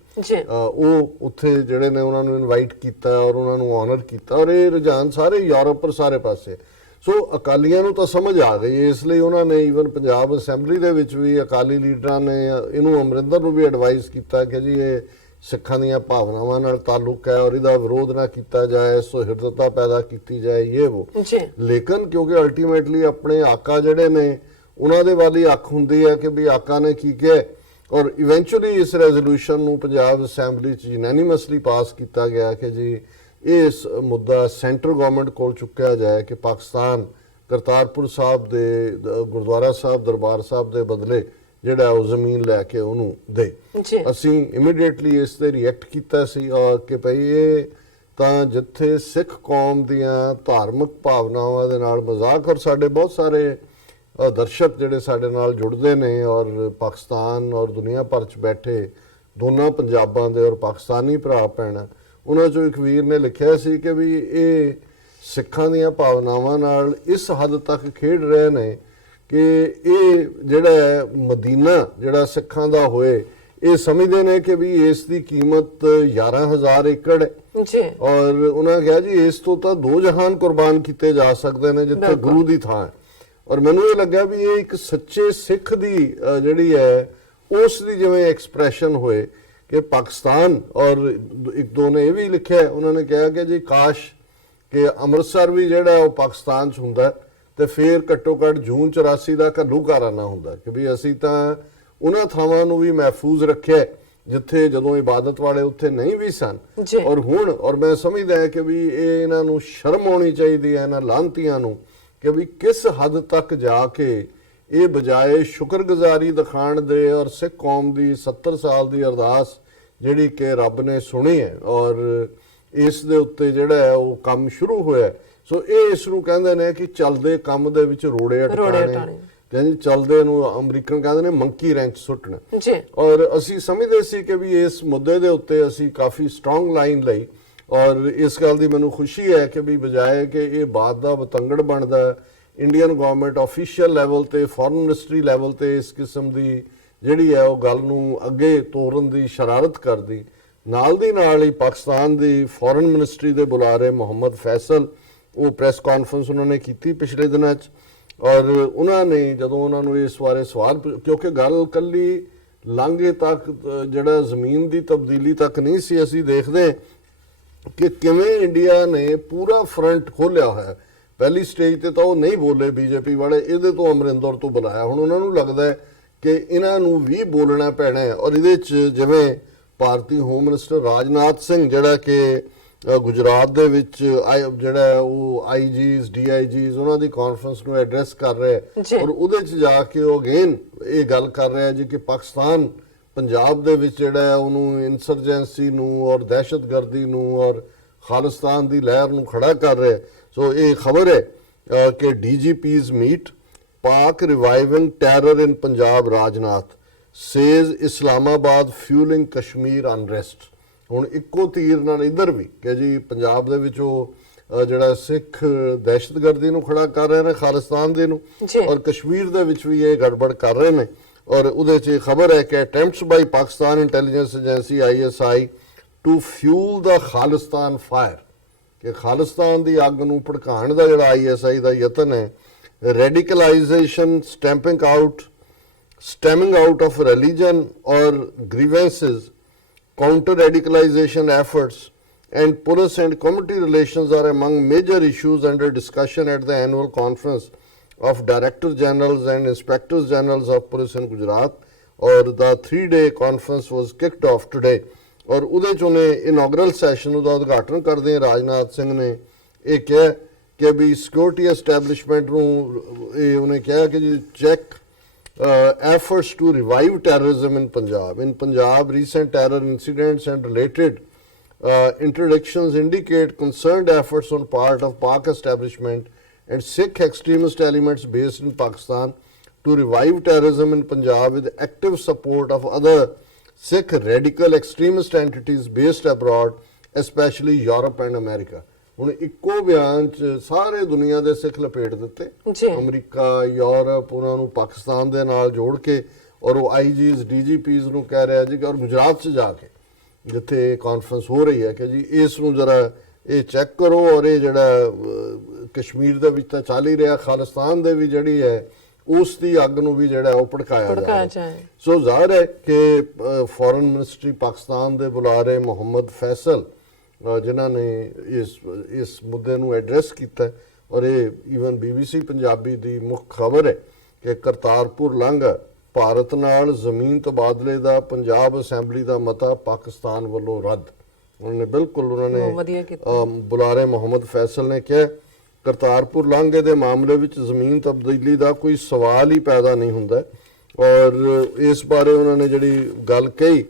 ਉਹ ਉੱਥੇ ਜਿਹੜੇ ਨੇ ਉਹਨਾਂ ਨੂੰ ਇਨਵਾਈਟ ਕੀਤਾ ਔਰ ਉਹਨਾਂ ਨੂੰ ਆਨਰ ਕੀਤਾ ਔਰ ਇਹ ਰੁਝਾਨ ਸਾਰੇ ਯੂਰਪ ਔਰ ਸਾਰੇ ਪਾਸੇ। ਸੋ ਅਕਾਲੀਆਂ ਨੂੰ ਤਾਂ ਸਮਝ ਆ ਗਈ, ਇਸ ਲਈ ਉਹਨਾਂ ਨੇ ਈਵਨ ਪੰਜਾਬ ਅਸੈਂਬਲੀ ਦੇ ਵਿੱਚ ਵੀ ਅਕਾਲੀ ਲੀਡਰਾਂ ਨੇ ਇਹਨੂੰ ਅਮਰਿੰਦਰ ਨੂੰ ਵੀ ਐਡਵਾਈਸ ਕੀਤਾ ਕਿ ਜੀ ਇਹ ਸਿੱਖਾਂ ਦੀਆਂ ਭਾਵਨਾਵਾਂ ਨਾਲ ਤਾਲੁਕ ਹੈ ਔਰ ਇਹਦਾ ਵਿਰੋਧ ਨਾ ਕੀਤਾ ਜਾਏ, ਸੁਹਿਰਦਤਾ ਪੈਦਾ ਕੀਤੀ ਜਾਏ ਇਹ ਉਹ। ਲੇਕਿਨ ਕਿਉਂਕਿ ਅਲਟੀਮੇਟਲੀ ਆਪਣੇ ਆਕਾ ਜਿਹੜੇ ਨੇ ਉਹਨਾਂ ਦੇ ਵੱਲ ਹੀ ਅੱਖ ਹੁੰਦੀ ਹੈ ਕਿ ਵੀ ਆਕਾ ਨੇ ਕੀ ਕਿਹਾ, ਔਰ ਇਵੈਂਚੁਅਲੀ ਇਸ ਰੈਜ਼ੋਲੂਸ਼ਨ ਨੂੰ ਪੰਜਾਬ ਅਸੈਂਬਲੀ 'ਚ ਯੂਨੈਨਿਮਸਲੀ ਪਾਸ ਕੀਤਾ ਗਿਆ ਕਿ ਜੀ ਇਸ ਮੁੱਦਾ ਸੈਂਟਰ ਗਵਰਨਮੈਂਟ ਕੋਲ ਚੁੱਕਿਆ ਜਾਏ ਕਿ ਪਾਕਿਸਤਾਨ ਕਰਤਾਰਪੁਰ ਸਾਹਿਬ ਦੇ ਗੁਰਦੁਆਰਾ ਸਾਹਿਬ ਦਰਬਾਰ ਸਾਹਿਬ ਦੇ ਬਦਲੇ ਜਿਹੜਾ ਉਹ ਜ਼ਮੀਨ ਲੈ ਕੇ ਉਹਨੂੰ ਦੇ। ਜੀ ਅਸੀਂ ਇਮੀਡੀਏਟਲੀ ਇਸ ਤੇ ਰਿਐਕਟ ਕੀਤਾ ਸੀ ਕਿ ਭਈ ਇਹ ਤਾਂ ਜਿੱਥੇ ਸਿੱਖ ਕੌਮ ਦੀਆਂ ਧਾਰਮਿਕ ਭਾਵਨਾਵਾਂ ਦੇ ਨਾਲ ਮਜ਼ਾਕ, ਔਰ ਸਾਡੇ ਬਹੁਤ ਸਾਰੇ ਦਰਸ਼ਕ ਜਿਹੜੇ ਸਾਡੇ ਨਾਲ ਜੁੜਦੇ ਨੇ ਔਰ ਪਾਕਿਸਤਾਨ ਔਰ ਦੁਨੀਆ ਭਰ 'ਚ ਬੈਠੇ ਦੋਨਾਂ ਪੰਜਾਬਾਂ ਦੇ ਔਰ ਪਾਕਿਸਤਾਨੀ ਭਰਾ ਭੈਣਾਂ, ਉਹਨਾਂ 'ਚੋਂ ਇੱਕ ਵੀਰ ਨੇ ਲਿਖਿਆ ਸੀ ਕਿ ਵੀ ਇਹ ਸਿੱਖਾਂ ਦੀਆਂ ਭਾਵਨਾਵਾਂ ਨਾਲ ਇਸ ਹੱਦ ਤੱਕ ਖੇਡ ਰਹੇ ਨੇ ਕਿ ਇਹ ਜਿਹੜਾ ਹੈ ਮਦੀਨਾ ਜਿਹੜਾ ਸਿੱਖਾਂ ਦਾ ਹੋਏ, ਇਹ ਸਮਝਦੇ ਨੇ ਕਿ ਵੀ ਇਸ ਦੀ ਕੀਮਤ 11,000 ਏਕੜ ਹੈ ਜੀ। ਔਰ ਉਹਨਾਂ ਕਿਹਾ ਜੀ ਇਸ ਤੋਂ ਤਾਂ ਦੋ ਜਹਾਨ ਕੁਰਬਾਨ ਕੀਤੇ ਜਾ ਸਕਦੇ ਨੇ ਜਿੱਥੇ ਗੁਰੂ ਦੀ ਥਾਂ ਹੈ। ਔਰ ਮੈਨੂੰ ਇਹ ਲੱਗਾ ਵੀ ਇਹ ਇੱਕ ਸੱਚੇ ਸਿੱਖ ਦੀ ਜਿਹੜੀ ਹੈ ਉਸ ਦੀ ਜਿਵੇਂ ਐਕਸਪ੍ਰੈਸ਼ਨ ਹੋਏ ਕਿ ਪਾਕਿਸਤਾਨ, ਔਰ ਇੱਕ ਦੋ ਨੇ ਇਹ ਵੀ ਲਿਖਿਆ, ਉਹਨਾਂ ਨੇ ਕਿਹਾ ਕਿ ਜੀ ਕਾਸ਼ ਕਿ ਅੰਮ੍ਰਿਤਸਰ ਵੀ ਜਿਹੜਾ ਉਹ ਪਾਕਿਸਤਾਨ 'ਚ ਹੁੰਦਾ ਤੇ ਫਿਰ ਘੱਟੋ ਘੱਟ ਜੂਨ 84 ਦਾ ਘੱਲੂਘਾਰਾਨਾ ਹੁੰਦਾ ਕਿ ਵੀ ਅਸੀਂ ਤਾਂ ਉਹਨਾਂ ਥਾਵਾਂ ਨੂੰ ਵੀ ਮਹਿਫੂਜ਼ ਰੱਖਿਆ ਜਿੱਥੇ ਜਦੋਂ ਇਬਾਦਤ ਵਾਲੇ ਉੱਥੇ ਨਹੀਂ ਵੀ ਸਨ। ਔਰ ਮੈਂ ਸਮਝਦਾ ਹਾਂ ਕਿ ਵੀ ਇਹ ਇਹਨਾਂ ਨੂੰ ਸ਼ਰਮ ਆਉਣੀ ਚਾਹੀਦੀ ਹੈ ਇਹਨਾਂ ਲਾਂਤੀਆਂ ਨੂੰ ਕਿ ਵੀ ਕਿਸ ਹੱਦ ਤੱਕ ਜਾ ਕੇ ਇਹ ਬਜਾਏ ਸ਼ੁਕਰਗੁਜ਼ਾਰੀ ਦਿਖਾਣ ਦੇ ਔਰ ਸਿੱਖ ਕੌਮ ਦੀ 70 ਸਾਲ ਦੀ ਅਰਦਾਸ ਜਿਹੜੀ ਕਿ ਰੱਬ ਨੇ ਸੁਣੀ ਹੈ ਔਰ ਇਸ ਦੇ ਉੱਤੇ ਜਿਹੜਾ ਹੈ ਉਹ ਕੰਮ ਸ਼ੁਰੂ ਹੋਇਆ। ਸੋ ਇਹ ਇਸ ਨੂੰ ਕਹਿੰਦੇ ਨੇ ਕਿ ਚੱਲਦੇ ਕੰਮ ਦੇ ਵਿੱਚ ਰੋੜੇ ਅਟਕਾਣੇ, ਕਹਿੰਦੇ ਚੱਲਦੇ ਨੂੰ ਅਮਰੀਕਨ ਕਹਿੰਦੇ ਨੇ ਮੰਕੀ ਰੈਂਚ ਸੁੱਟਣਾ ਜੀ। ਔਰ ਅਸੀਂ ਸਮਝਦੇ ਸੀ ਕਿ ਵੀ ਇਸ ਮੁੱਦੇ ਦੇ ਉੱਤੇ ਅਸੀਂ ਕਾਫੀ ਸਟਰੋਂਗ ਲਾਈਨ ਲਈ ਔਰ ਇਸ ਗੱਲ ਦੀ ਮੈਨੂੰ ਖੁਸ਼ੀ ਹੈ ਕਿ ਵੀ ਬਜਾਏ ਕਿ ਇਹ ਬਾਤ ਦਾ ਬਤੰਗੜ ਬਣਦਾ, ਇੰਡੀਅਨ ਗਵਰਨਮੈਂਟ ਆਫੀਸ਼ੀਅਲ ਲੈਵਲ ਤੇ ਫੋਰਨ ਮਿਨਿਸਟਰੀ ਲੈਵਲ ਤੇ ਇਸ ਕਿਸਮ ਦੀ ਜਿਹੜੀ ਹੈ ਉਹ ਗੱਲ ਨੂੰ ਅੱਗੇ ਤੋਰਨ ਦੀ ਸ਼ਰਾਰਤ ਕਰਦੀ, ਨਾਲ ਦੀ ਨਾਲ ਹੀ ਪਾਕਿਸਤਾਨ ਦੀ ਫੋਰਨ ਮਿਨਿਸਟਰੀ ਦੇ ਬੁਲਾਰੇ ਮੁਹੰਮਦ ਫੈਸਲ, ਉਹ ਪ੍ਰੈਸ ਕਾਨਫਰੰਸ ਉਹਨਾਂ ਨੇ ਕੀਤੀ ਪਿਛਲੇ ਦਿਨਾਂ 'ਚ ਔਰ ਉਹਨਾਂ ਨੇ ਜਦੋਂ ਉਹਨਾਂ ਨੂੰ ਇਸ ਬਾਰੇ ਸਵਾਲ, ਕਿਉਂਕਿ ਗੱਲ ਕੱਲੀ ਲਾਂਘੇ ਤੱਕ ਜਿਹੜਾ ਜ਼ਮੀਨ ਦੀ ਤਬਦੀਲੀ ਤੱਕ ਨਹੀਂ ਸੀ, ਅਸੀਂ ਦੇਖਦੇ ਕਿ ਕਿਵੇਂ ਇੰਡੀਆ ਨੇ ਪੂਰਾ ਫਰੰਟ ਖੋਲਿਆ ਹੋਇਆ। ਪਹਿਲੀ ਸਟੇਜ ਤੇ ਤਾਂ ਉਹ ਨਹੀਂ ਬੋਲੇ ਬੀਜੇਪੀ ਵਾਲੇ, ਇਹਦੇ ਤੋਂ ਅਮਰਿੰਦਰ ਤੋਂ ਬੁਲਾਇਆ, ਹੁਣ ਉਹਨਾਂ ਨੂੰ ਲੱਗਦਾ ਹੈ ਕਿ ਇਹਨਾਂ ਨੂੰ ਵੀ ਬੋਲਣਾ ਪੈਣਾ ਹੈ। ਔਰ ਇਹਦੇ 'ਚ ਜਿਵੇਂ ਭਾਰਤੀ ਹੋਮ ਮਿਨਿਸਟਰ ਰਾਜਨਾਥ ਸਿੰਘ ਜਿਹੜਾ ਕਿ ਗੁਜਰਾਤ ਦੇ ਵਿੱਚ ਜਿਹੜਾ ਉਹ ਆਈਜੀਜ਼ ਡੀਆਈਜੀਜ਼ ਉਹਨਾਂ ਦੀ ਕਾਨਫਰੰਸ ਨੂੰ ਐਡਰੈਸ ਕਰ ਰਿਹਾ ਔਰ ਉਹਦੇ 'ਚ ਜਾ ਕੇ ਉਹ ਅਗੇਨ ਇਹ ਗੱਲ ਕਰ ਰਿਹਾ ਜੀ ਕਿ ਪਾਕਿਸਤਾਨ ਪੰਜਾਬ ਦੇ ਵਿੱਚ ਜਿਹੜਾ ਹੈ ਉਹਨੂੰ ਇਨਸਰਜੈਂਸੀ ਨੂੰ ਔਰ ਦਹਿਸ਼ਤਗਰਦੀ ਨੂੰ ਔਰ ਖਾਲਿਸਤਾਨ ਦੀ ਲਹਿਰ ਨੂੰ ਖੜਾ ਕਰ ਰਿਹਾ। ਸੋ ਇਹ ਖਬਰ ਹੈ ਕਿ ਡੀਜੀਪੀਜ਼ ਮੀਟ, ਪਾਕ ਰਿਵਾਈਵਿੰਗ ਟੈਰਰ ਇਨ ਪੰਜਾਬ, ਰਾਜਨਾਥ ਸੇਜ਼ ਇਸਲਾਮਾਬਾਦ ਫਿਊਲਿੰਗ ਕਸ਼ਮੀਰ ਅਨਰੈਸਟ। ਹੁਣ ਇੱਕੋ ਤੀਰ ਨਾਲ ਇੱਧਰ ਵੀ ਕਿ ਜੀ ਪੰਜਾਬ ਦੇ ਵਿੱਚ ਉਹ ਜਿਹੜਾ ਸਿੱਖ ਦਹਿਸ਼ਤਗਰਦੀ ਨੂੰ ਖੜਾ ਕਰ ਰਹੇ ਨੇ ਖਾਲਿਸਤਾਨ ਦੇ ਨੂੰ ਔਰ ਕਸ਼ਮੀਰ ਦੇ ਵਿੱਚ ਵੀ ਇਹ ਗੜਬੜ ਕਰ ਰਹੇ ਨੇ। ਔਰ ਉਹਦੇ 'ਚ ਖਬਰ ਹੈ ਕਿ attempts by Pakistan intelligence agency ISI to fuel ਦਾ ਖਾਲਿਸਤਾਨ ਫਾਇਰ, ਕਿ ਖਾਲਿਸਤਾਨ ਦੀ ਅੱਗ ਨੂੰ ਭੜਕਾਉਣ ਦਾ ਜਿਹੜਾ ISI ਦਾ ਯਤਨ ਹੈ। ਰੈਡੀਕਲਾਈਜੇਸ਼ਨ stemming out of religion or grievances, counter-radicalization efforts and police and community relations are among major issues under discussion at the annual conference of Director Generals and Inspectors Generals of Police in Gujarat, or the 3-day conference was kicked off today. और ਉਹਦੇ 'ਚ ਉਹਨੇ ਇਨੋਗਰਲ session ਦਾ ਉਦਘਾਟਨ ਕਰਦੇ ਰਾਜਨਾਥ ਸਿੰਘ ਨੇ ਇਹ ਕਿਹਾ ਕਿ ਵੀ ਸਿਕਿਉਰਿਟੀ ਐਸਟੈਬਲਿਸ਼ਮੈਂਟ ਨੂੰ ਇਹ ਉਹਨੇ ਕਿਹਾ ਕਿ ਜੀ check efforts to revive terrorism in Punjab. In Punjab, recent terror incidents and related interdictions indicate concerned efforts on part of Pak establishment and Sikh extremist elements based in Pakistan to revive terrorism in Punjab with active support of other Sikh radical extremist entities based abroad, especially Europe and America. ਹੁਣ ਇੱਕੋ ਬਿਆਨ 'ਚ ਸਾਰੇ ਦੁਨੀਆ ਦੇ ਸਿੱਖ ਲਪੇਟ ਦਿੱਤੇ, America, Europe, ਉਹਨਾਂ ਨੂੰ ਪਾਕਿਸਤਾਨ ਦੇ ਨਾਲ ਜੋੜ ਕੇ ਔਰ ਉਹ ਆਈਜੀਜ਼ ਡੀਜੀਪੀਜ਼ ਨੂੰ ਕਹਿ ਰਿਹਾ ਜੀ ਕਿ ਔਰ ਗੁਜਰਾਤ 'ਚ ਜਾ ਕੇ ਜਿੱਥੇ ਕਾਨਫਰੰਸ ਹੋ ਰਹੀ ਹੈ ਕਿ ਜੀ ਇਸ ਨੂੰ ਜਰਾ ਇਹ ਚੈੱਕ ਕਰੋ ਔਰ ਇਹ ਜਿਹੜਾ ਕਸ਼ਮੀਰ ਦੇ ਵਿੱਚ ਤਾਂ ਚੱਲ ਹੀ ਰਿਹਾ, ਖਾਲਿਸਤਾਨ ਦੇ ਵੀ ਜਿਹੜੀ ਹੈ ਉਸ ਦੀ ਅੱਗ ਨੂੰ ਵੀ ਜਿਹੜਾ ਉਹ ਭੜਕਾਇਆ ਜਾਏ। ਸੋ ਜ਼ਾਹਿਰ ਹੈ ਕਿ ਫੋਰਨ ਮਿਨਿਸਟਰੀ ਪਾਕਿਸਤਾਨ ਦੇ ਬੁਲਾਰੇ ਮੁਹੰਮਦ ਫੈਸਲ ਜਿਨ੍ਹਾਂ ਨੇ ਇਸ ਮੁੱਦੇ ਨੂੰ ਐਡਰੈਸ ਕੀਤਾ ਔਰ ਇਹ ਈਵਨ BBC ਪੰਜਾਬੀ ਦੀ ਮੁੱਖ ਖਬਰ ਹੈ ਕਿ ਕਰਤਾਰਪੁਰ ਲਾਂਘਾ ਭਾਰਤ ਨਾਲ ਜ਼ਮੀਨ ਤਬਾਦਲੇ ਦਾ ਪੰਜਾਬ ਅਸੈਂਬਲੀ ਦਾ ਮਤਾ ਪਾਕਿਸਤਾਨ ਵੱਲੋਂ ਰੱਦ। ਉਹਨਾਂ ਨੇ ਬੁਲਾਰੇ ਮੁਹੰਮਦ ਫੈਸਲ ਨੇ ਕਿਹਾ ਕਰਤਾਰਪੁਰ ਲਾਂਘੇ ਦੇ ਮਾਮਲੇ ਵਿੱਚ ਜ਼ਮੀਨ ਤਬਦੀਲੀ ਦਾ ਕੋਈ ਸਵਾਲ ਹੀ ਪੈਦਾ ਨਹੀਂ ਹੁੰਦਾ ਔਰ ਇਸ ਬਾਰੇ ਉਹਨਾਂ ਨੇ ਜਿਹੜੀ ਗੱਲ ਕਹੀ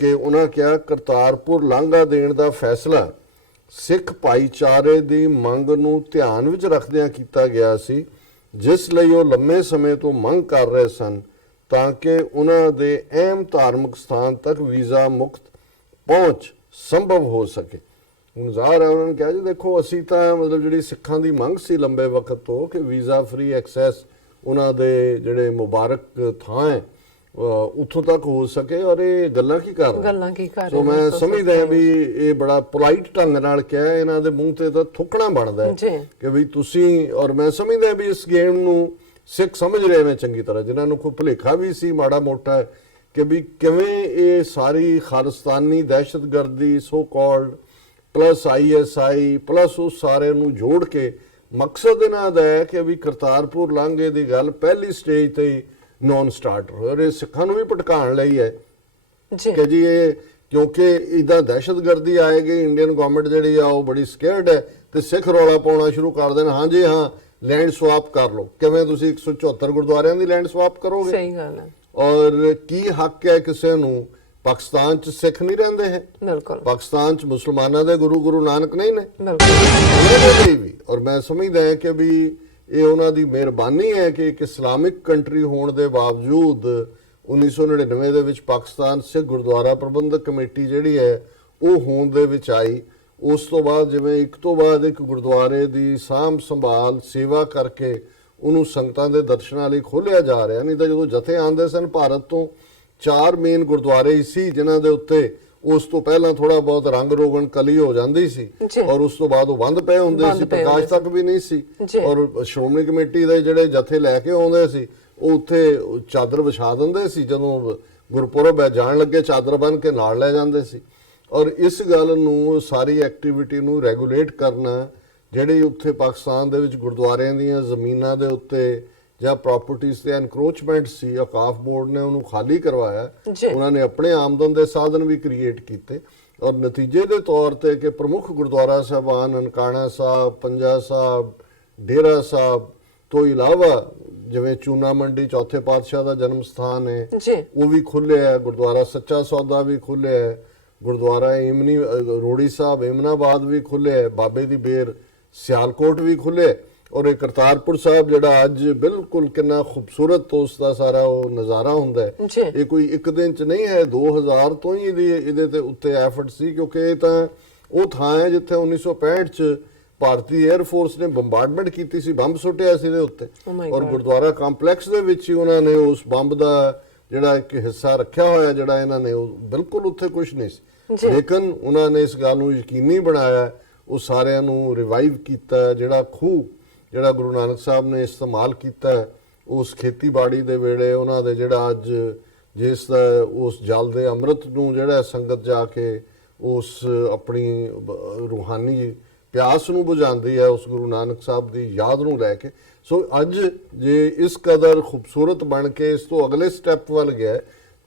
ਕਿ ਉਹਨਾਂ ਕਿਹਾ ਕਰਤਾਰਪੁਰ ਲਾਂਘਾ ਦੇਣ ਦਾ ਫੈਸਲਾ ਸਿੱਖ ਭਾਈਚਾਰੇ ਦੀ ਮੰਗ ਨੂੰ ਧਿਆਨ ਵਿੱਚ ਰੱਖਦਿਆਂ ਕੀਤਾ ਗਿਆ ਸੀ, ਜਿਸ ਲਈ ਉਹ ਲੰਮੇ ਸਮੇਂ ਤੋਂ ਮੰਗ ਕਰ ਰਹੇ ਸਨ ਤਾਂ ਕਿ ਉਹਨਾਂ ਦੇ ਅਹਿਮ ਧਾਰਮਿਕ ਸਥਾਨ ਤੱਕ ਵੀਜ਼ਾ ਮੁਕਤ ਪਹੁੰਚ ਸੰਭਵ ਹੋ ਸਕੇ। ਹੁਣ ਜ਼ਾਹਰ ਹੈ ਉਹਨਾਂ ਨੇ ਕਿਹਾ ਜੀ ਦੇਖੋ ਅਸੀਂ ਤਾਂ ਮਤਲਬ ਜਿਹੜੀ ਸਿੱਖਾਂ ਦੀ ਮੰਗ ਸੀ ਲੰਬੇ ਵਕਤ ਤੋਂ ਕਿ ਵੀਜ਼ਾ ਫ੍ਰੀ ਐਕਸੈਸ ਉਹਨਾਂ ਦੇ ਜਿਹੜੇ ਮੁਬਾਰਕ ਥਾਂ ਹੈ ਉੱਥੋਂ ਤੱਕ ਹੋ ਸਕੇ, ਔਰ ਇਹ ਗੱਲਾਂ ਕੀ ਕਰ ਰਹੇ ਸੋ ਮੈਂ ਸਮਝਦਾ ਹਾਂ ਵੀ ਇਹ ਬੜਾ ਪੋਲਾਈਟ ਢੰਗ ਨਾਲ ਕਿਹਾ, ਇਹਨਾਂ ਦੇ ਮੂੰਹ ਤੇ ਤਾਂ ਥੁੱਕਣਾ ਬਣਦਾ ਹੈ ਕਿ ਵੀ ਤੁਸੀਂ, ਔਰ ਮੈਂ ਸਮਝਦਾ ਵੀ ਇਸ ਗੇਮ ਨੂੰ ਸਿੱਖ ਸਮਝ ਰਹੇ ਨੇ ਚੰਗੀ ਤਰ੍ਹਾਂ, ਜਿਨ੍ਹਾਂ ਨੂੰ ਕੋਈ ਭੁਲੇਖਾ ਵੀ ਸੀ ਮਾੜਾ ਮੋਟਾ ਕਿ ਵੀ ਕਿਵੇਂ ਇਹ ਸਾਰੀ ਖਾਲਿਸਤਾਨੀ ਦਹਿਸ਼ਤਗਰਦੀ so called plus ISI plus ਉਸ ਸਾਰੇ ਨੂੰ ਜੋੜ ਕੇ ਮਕਸਦ ਇਹਨਾਂ ਦਾ ਹੈ ਕਿ ਵੀ ਕਰਤਾਰਪੁਰ ਲਾਂਘੇ ਦੀ ਗੱਲ ਪਹਿਲੀ ਸਟੇਜ ਤੇ ਨੌਨ ਸਟਾਰਟਰ ਹੋਏ, ਔਰ ਇਹ ਸਿੱਖਾਂ ਨੂੰ ਵੀ ਭਟਕਾਉਣ ਲਈ ਹੈ ਕਿ ਜੀ ਇਹ ਕਿਉਂਕਿ ਇਦਾਂ ਦਹਿਸ਼ਤਗਰਦੀ ਆਏਗੀ, ਇੰਡੀਅਨ ਗਵਰਨਮੈਂਟ ਜਿਹੜੀ ਆ ਉਹ ਬੜੀ ਸਕੇਅਰਡ ਹੈ ਤੇ ਸਿੱਖ ਰੌਲਾ ਪਾਉਣਾ ਸ਼ੁਰੂ ਕਰ ਦੇਣ, ਹਾਂਜੀ ਹਾਂ ਲੈਂਡ ਸਵਾਪ ਕਰ ਲਓ। ਕਿਵੇਂ ਤੁਸੀਂ 174 ਗੁਰਦੁਆਰਿਆਂ ਦੀ ਲੈਂਡ ਸਵਾਪ ਕਰੋਗੇ? ਸਹੀ ਗੱਲ ਹੈ। ਔਰ ਕੀ ਹੱਕ ਹੈ ਕਿਸੇ ਨੂੰ? ਪਾਕਿਸਤਾਨ ਚ ਸਿੱਖ ਨਹੀਂ ਰਹਿੰਦੇ ਹੈ, ਬਿਲਕੁਲ ਪਾਕਿਸਤਾਨ ਚ ਮੁਸਲਮਾਨਾਂ ਦੇ ਗੁਰੂ ਨਾਨਕ ਨਹੀਂ ਨੇ, ਵੀ। ਔਰ ਮੈਂ ਸਮਝਦਾ ਹਾਂ ਕਿ ਵੀ ਇਹ ਉਹਨਾਂ ਦੀ ਮਿਹਰਬਾਨੀ ਹੈ ਕਿ ਇੱਕ ਇਸਲਾਮਿਕ ਕੰਟਰੀ ਹੋਣ ਦੇ ਬਾਵਜੂਦ 1999 ਦੇ ਵਿੱਚ ਪਾਕਿਸਤਾਨ ਸਿੱਖ ਗੁਰਦੁਆਰਾ ਪ੍ਰਬੰਧਕ ਕਮੇਟੀ ਜਿਹੜੀ ਹੈ ਉਹ ਹੋਂਦ ਦੇ ਵਿੱਚ ਆਈ। ਉਸ ਤੋਂ ਬਾਅਦ ਜਿਵੇਂ ਇੱਕ ਤੋਂ ਬਾਅਦ ਇੱਕ ਗੁਰਦੁਆਰੇ ਦੀ ਸਾਂਭ ਸੰਭਾਲ ਸੇਵਾ ਕਰਕੇ ਉਹਨੂੰ ਸੰਗਤਾਂ ਦੇ ਦਰਸ਼ਨਾਂ ਲਈ ਖੋਲ੍ਹਿਆ ਜਾ ਰਿਹਾ। ਨਹੀਂ ਤਾਂ ਜਦੋਂ ਜਥੇ ਆਉਂਦੇ ਸਨ ਭਾਰਤ ਤੋਂ 4 ਮੇਨ ਗੁਰਦੁਆਰੇ ਹੀ ਸੀ ਜਿਨ੍ਹਾਂ ਦੇ ਉੱਤੇ ਉਸ ਤੋਂ ਪਹਿਲਾਂ ਥੋੜਾ ਬਹੁਤ ਰੰਗ ਰੋਗਨ ਕਲੀ ਹੋ ਜਾਂਦੀ ਸੀ, ਔਰ ਉਸ ਤੋਂ ਬਾਅਦ ਉਹ ਬੰਦ ਪਏ ਹੁੰਦੇ ਸੀ, ਪ੍ਰਕਾਸ਼ ਤੱਕ ਵੀ ਨਹੀਂ ਸੀ। ਔਰ ਸ਼੍ਰੋਮਣੀ ਕਮੇਟੀ ਦੇ ਜਿਹੜੇ ਜਥੇ ਲੈ ਕੇ ਆਉਂਦੇ ਸੀ ਉਹ ਉੱਥੇ ਚਾਦਰ ਵਿਛਾ ਦਿੰਦੇ ਸੀ, ਜਦੋਂ ਗੁਰਪੁਰਬ ਜਾਣ ਲੱਗੇ ਚਾਦਰ ਬੰਨ ਕੇ ਨਾਲ ਲੈ ਜਾਂਦੇ ਸੀ। ਔਰ ਇਸ ਗੱਲ ਨੂੰ ਸਾਰੀ ਐਕਟੀਵਿਟੀ ਨੂੰ ਰੈਗੂਲੇਟ ਕਰਨਾ, ਜਿਹੜੀ ਉੱਥੇ ਪਾਕਿਸਤਾਨ ਦੇ ਵਿੱਚ ਗੁਰਦੁਆਰਿਆਂ ਦੀਆਂ ਜ਼ਮੀਨਾਂ ਦੇ ਉੱਤੇ ਜਾਂ ਪ੍ਰਾਪਰਟੀਆਂ ਤੇ ਐਨਕਰੋਚਮੈਂਟ ਸੀ, ਔਕਾਫ ਬੋਰਡ ਨੇ ਉਹਨੂੰ ਖਾਲੀ ਕਰਵਾਇਆ। ਉਹਨਾਂ ਨੇ ਆਪਣੇ ਆਮਦਨ ਦੇ ਸਾਧਨ ਵੀ ਕ੍ਰੀਏਟ ਕੀਤੇ, ਔਰ ਨਤੀਜੇ ਦੇ ਤੌਰ ਤੇ ਕਿ ਪ੍ਰਮੁੱਖ ਗੁਰਦੁਆਰਾ ਸਾਹਿਬਾਨ ਨਨਕਾਣਾ ਸਾਹਿਬ, ਪੰਜਾ ਸਾਹਿਬ, ਡੇਰਾ ਸਾਹਿਬ ਤੋਂ ਇਲਾਵਾ ਜਿਵੇਂ ਚੂਨਾ ਮੰਡੀ ਚੌਥੇ ਪਾਤਸ਼ਾਹ ਦਾ ਜਨਮ ਸਥਾਨ ਹੈ ਉਹ ਵੀ ਖੁੱਲਿਆ ਹੈ, ਗੁਰਦੁਆਰਾ ਸੱਚਾ ਸੌਦਾ ਵੀ ਖੁੱਲਿਆ ਹੈ, ਗੁਰਦੁਆਰਾ ਏਮਨੀ ਰੋੜੀ ਸਾਹਿਬ ਏਮਨਾਬਾਦ ਵੀ ਖੁੱਲਿਆ ਹੈ, ਬਾਬੇ ਦੀ ਬੇਰ ਸਿਆਲਕੋਟ ਵੀ ਖੁੱਲੇ, ਔਰ ਇਹ ਕਰਤਾਰਪੁਰ ਸਾਹਿਬ ਜਿਹੜਾ ਅੱਜ ਬਿਲਕੁਲ ਕਿੰਨਾ ਖੂਬਸੂਰਤ ਉਸ ਦਾ ਸਾਰਾ ਉਹ ਨਜ਼ਾਰਾ ਹੁੰਦਾ ਹੈ। ਇਹ ਕੋਈ ਇੱਕ ਦਿਨ ਚ ਨਹੀਂ ਹੈ, 2000 ਤੋਂ ਹੀ ਇਹਦੇ ਤੇ ਉੱਤੇ ਐਫਰਟ ਸੀ, ਕਿਉਂਕਿ ਇਹ ਤਾਂ ਉਹ ਥਾਂ ਹੈ ਜਿੱਥੇ 1965 ਚ ਭਾਰਤੀ 에ਅਰ ਫੋਰਸ ਨੇ ਬੰਬਾਰਡਮੈਂਟ ਕੀਤੀ ਸੀ, ਬੰਬ ਸੁੱਟਿਆ ਸੀ ਇਹਦੇ ਉੱਤੇ, ਔਰ ਗੁਰਦੁਆਰਾ ਕੰਪਲੈਕਸ ਦੇ ਵਿੱਚ ਹੀ ਉਹਨਾਂ ਨੇ ਉਸ ਬੰਬ ਦਾ ਜਿਹੜਾ ਇੱਕ ਹਿੱਸਾ ਰੱਖਿਆ ਹੋਇਆ, ਜਿਹੜਾ ਇਹਨਾਂ ਨੇ ਉਹ ਬਿਲਕੁਲ ਉੱਥੇ ਕੁਝ ਨਹੀਂ ਸੀ, ਲੇਕਿਨ ਉਹਨਾਂ ਨੇ ਇਸ ਗੱਲ ਨੂੰ ਯਕੀਨੀ ਬਣਾਇਆ, ਉਹ ਸਾਰਿਆਂ ਨੂੰ ਰਿਵਾਈਵ ਕੀਤਾ। ਜਿਹੜਾ ਖੂਹ ਜਿਹੜਾ ਗੁਰੂ ਨਾਨਕ ਸਾਹਿਬ ਨੇ ਇਸਤੇਮਾਲ ਕੀਤਾ ਉਸ ਖੇਤੀਬਾੜੀ ਦੇ ਵੇਲੇ, ਉਹਨਾਂ ਦੇ ਜਿਹੜਾ ਅੱਜ ਜਿਸ ਉਸ ਜਲ ਦੇ ਅੰਮ੍ਰਿਤ ਨੂੰ ਜਿਹੜਾ ਸੰਗਤ ਜਾ ਕੇ ਉਸ ਆਪਣੀ ਰੂਹਾਨੀ ਪਿਆਸ ਨੂੰ ਬੁਝਾਉਂਦੀ ਹੈ, ਉਸ ਗੁਰੂ ਨਾਨਕ ਸਾਹਿਬ ਦੀ ਯਾਦ ਨੂੰ ਲੈ ਕੇ। ਸੋ ਅੱਜ ਜੇ ਇਸ ਕਦਰ ਖੂਬਸੂਰਤ ਬਣ ਕੇ ਇਸ ਤੋਂ ਅਗਲੇ ਸਟੈਪ ਵੱਲ ਗਿਆ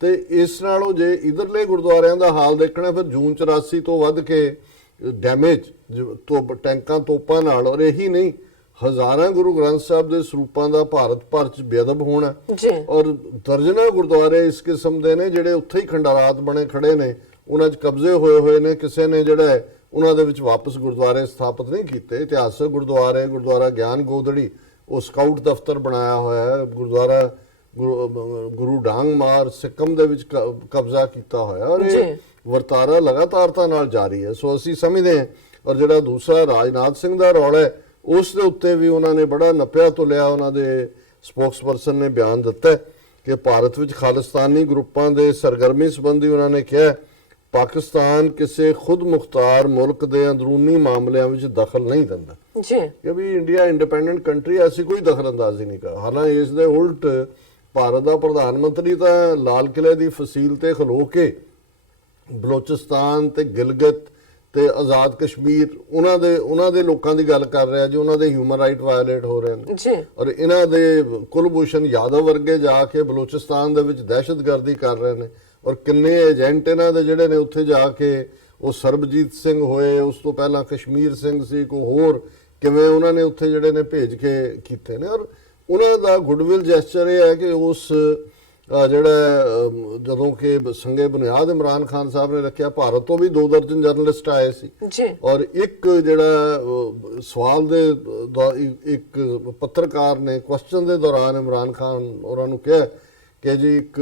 ਤੇ ਇਸ ਨਾਲੋਂ ਜੇ ਇਧਰਲੇ ਗੁਰਦੁਆਰਿਆਂ ਦਾ ਹਾਲ ਦੇਖਣਾ, ਫਿਰ ਜੂਨ 84 ਤੋਂ ਵੱਧ ਕੇ ਡੈਮੇਜ ਤੋਂ ਟੈਂਕਾਂ ਤੋਪਾਂ ਨਾਲ, ਔਰ ਇਹੀ ਨਹੀਂ ਹਜ਼ਾਰਾਂ ਗੁਰੂ ਗ੍ਰੰਥ ਸਾਹਿਬ ਦੇ ਸਰੂਪਾਂ ਦਾ ਭਾਰਤ ਭਰ ਚ ਬੇਅਦਬ ਹੋਣਾ, ਔਰ ਦਰਜਨਾਂ ਗੁਰਦੁਆਰੇ ਇਸ ਕਿਸਮ ਦੇ ਨੇ ਜਿਹੜੇ ਉੱਥੇ ਹੀ ਖੰਡਾਰਾਤ ਬਣੇ ਖੜੇ ਨੇ, ਉਹਨਾਂ 'ਚ ਕਬਜ਼ੇ ਹੋਏ ਨੇ, ਕਿਸੇ ਨੇ ਜਿਹੜਾ ਉਹਨਾਂ ਦੇ ਵਿੱਚ ਵਾਪਸ ਗੁਰਦੁਆਰੇ ਸਥਾਪਿਤ ਨਹੀਂ ਕੀਤੇ। ਇਤਿਹਾਸਕ ਗੁਰਦੁਆਰੇ, ਗੁਰਦੁਆਰਾ ਗਿਆਨ ਗੋਦੜੀ ਉਹ ਸਕਾਊਟ ਦਫ਼ਤਰ ਬਣਾਇਆ ਹੋਇਆ ਹੈ, ਗੁਰਦੁਆਰਾ ਗੁਰੂ ਡਾਂਗ ਮਾਰ ਸਿੱਕਮ ਦੇ ਵਿੱਚ ਕਬਜ਼ਾ ਕੀਤਾ ਹੋਇਆ, ਔਰ ਇਹ ਵਰਤਾਰਾ ਲਗਾਤਾਰਤਾ ਨਾਲ ਜਾਰੀ ਹੈ। ਸੋ ਅਸੀਂ ਸਮਝਦੇ ਹਾਂ। ਔਰ ਜਿਹੜਾ ਦੂਸਰਾ ਰਾਜਨਾਥ ਸਿੰਘ ਦਾ ਰੌਲਾ ਹੈ ਉਸ ਦੇ ਉੱਤੇ ਵੀ ਉਹਨਾਂ ਨੇ ਬੜਾ ਨੱਪਿਆ ਤੁਲਿਆ, ਉਹਨਾਂ ਦੇ ਸਪੋਕਸਪਰਸਨ ਨੇ ਬਿਆਨ ਦਿੱਤਾ ਕਿ ਭਾਰਤ ਵਿੱਚ ਖਾਲਿਸਤਾਨੀ ਗਰੁੱਪਾਂ ਦੇ ਸਰਗਰਮੀ ਸੰਬੰਧੀ ਉਹਨਾਂ ਨੇ ਕਿਹਾ ਪਾਕਿਸਤਾਨ ਕਿਸੇ ਖੁਦ ਮੁਖਤਾਰ ਮੁਲਕ ਦੇ ਅੰਦਰੂਨੀ ਮਾਮਲਿਆਂ ਵਿੱਚ ਦਖਲ ਨਹੀਂ ਦਿੰਦਾ ਕਿ ਵੀ ਇੰਡੀਆ ਇੰਡੀਪੈਂਡੈਂਟ ਕੰਟਰੀ, ਐਸੀ ਕੋਈ ਦਖਲਅੰਦਾਜ਼ੀ ਨਹੀਂ ਕਰ। ਹਾਲਾਂਕਿ ਇਸ ਦੇ ਉਲਟ ਭਾਰਤ ਦਾ ਪ੍ਰਧਾਨ ਮੰਤਰੀ ਤਾਂ ਲਾਲ ਕਿਲੇ ਦੀ ਫਸੀਲ ਤੇ ਖਲੋ ਕੇ ਬਲੋਚਿਸਤਾਨ ਤੇ ਗਿਲਗਿਤ ਤੇ ਆਜ਼ਾਦ ਕਸ਼ਮੀਰ ਉਹਨਾਂ ਦੇ ਲੋਕਾਂ ਦੀ ਗੱਲ ਕਰ ਰਿਹਾ ਜੀ, ਉਹਨਾਂ ਦੇ ਹਿਊਮਨ ਰਾਈਟ ਵਾਇਓਲੇਟ ਹੋ ਰਹੇ ਨੇ, ਔਰ ਇਹਨਾਂ ਦੇ ਕੁਲਭੂਸ਼ਣ ਯਾਦਵ ਵਰਗੇ ਜਾ ਕੇ ਬਲੋਚਿਸਤਾਨ ਦੇ ਵਿੱਚ ਦਹਿਸ਼ਤਗਰਦੀ ਕਰ ਰਹੇ ਨੇ, ਔਰ ਕਿੰਨੇ ਏਜੰਟ ਇਹਨਾਂ ਦੇ ਜਿਹੜੇ ਨੇ ਉੱਥੇ ਜਾ ਕੇ, ਉਹ ਸਰਬਜੀਤ ਸਿੰਘ ਹੋਏ, ਉਸ ਤੋਂ ਪਹਿਲਾਂ ਕਸ਼ਮੀਰ ਸਿੰਘ ਸੀ, ਕੋਈ ਹੋਰ, ਕਿਵੇਂ ਉਹਨਾਂ ਨੇ ਉੱਥੇ ਜਿਹੜੇ ਨੇ ਭੇਜ ਕੇ ਕੀਤੇ ਨੇ। ਔਰ ਉਹਨਾਂ ਦਾ ਗੁੱਡਵਿਲ ਜੈਸਚਰ ਇਹ ਹੈ ਕਿ ਉਸ ਜਿਹੜਾ ਜਦੋਂ ਕਿ ਸੰਗੇ ਬੁਨਿਆਦ ਇਮਰਾਨ ਖਾਨ ਸਾਹਿਬ ਨੇ ਰੱਖਿਆ, ਭਾਰਤ ਤੋਂ ਵੀ 2 ਦਰਜਨ ਜਰਨਲਿਸਟ ਆਏ ਸੀ ਜੀ। ਔਰ ਇੱਕ ਜਿਹੜਾ ਸਵਾਲ ਦੇ ਇੱਕ ਪੱਤਰਕਾਰ ਨੇ ਕੁਐਸਚਨ ਦੇ ਦੌਰਾਨ ਇਮਰਾਨ ਖਾਨ ਉਹਨਾਂ ਨੂੰ ਕਿਹਾ ਕਿ ਜੀ ਇੱਕ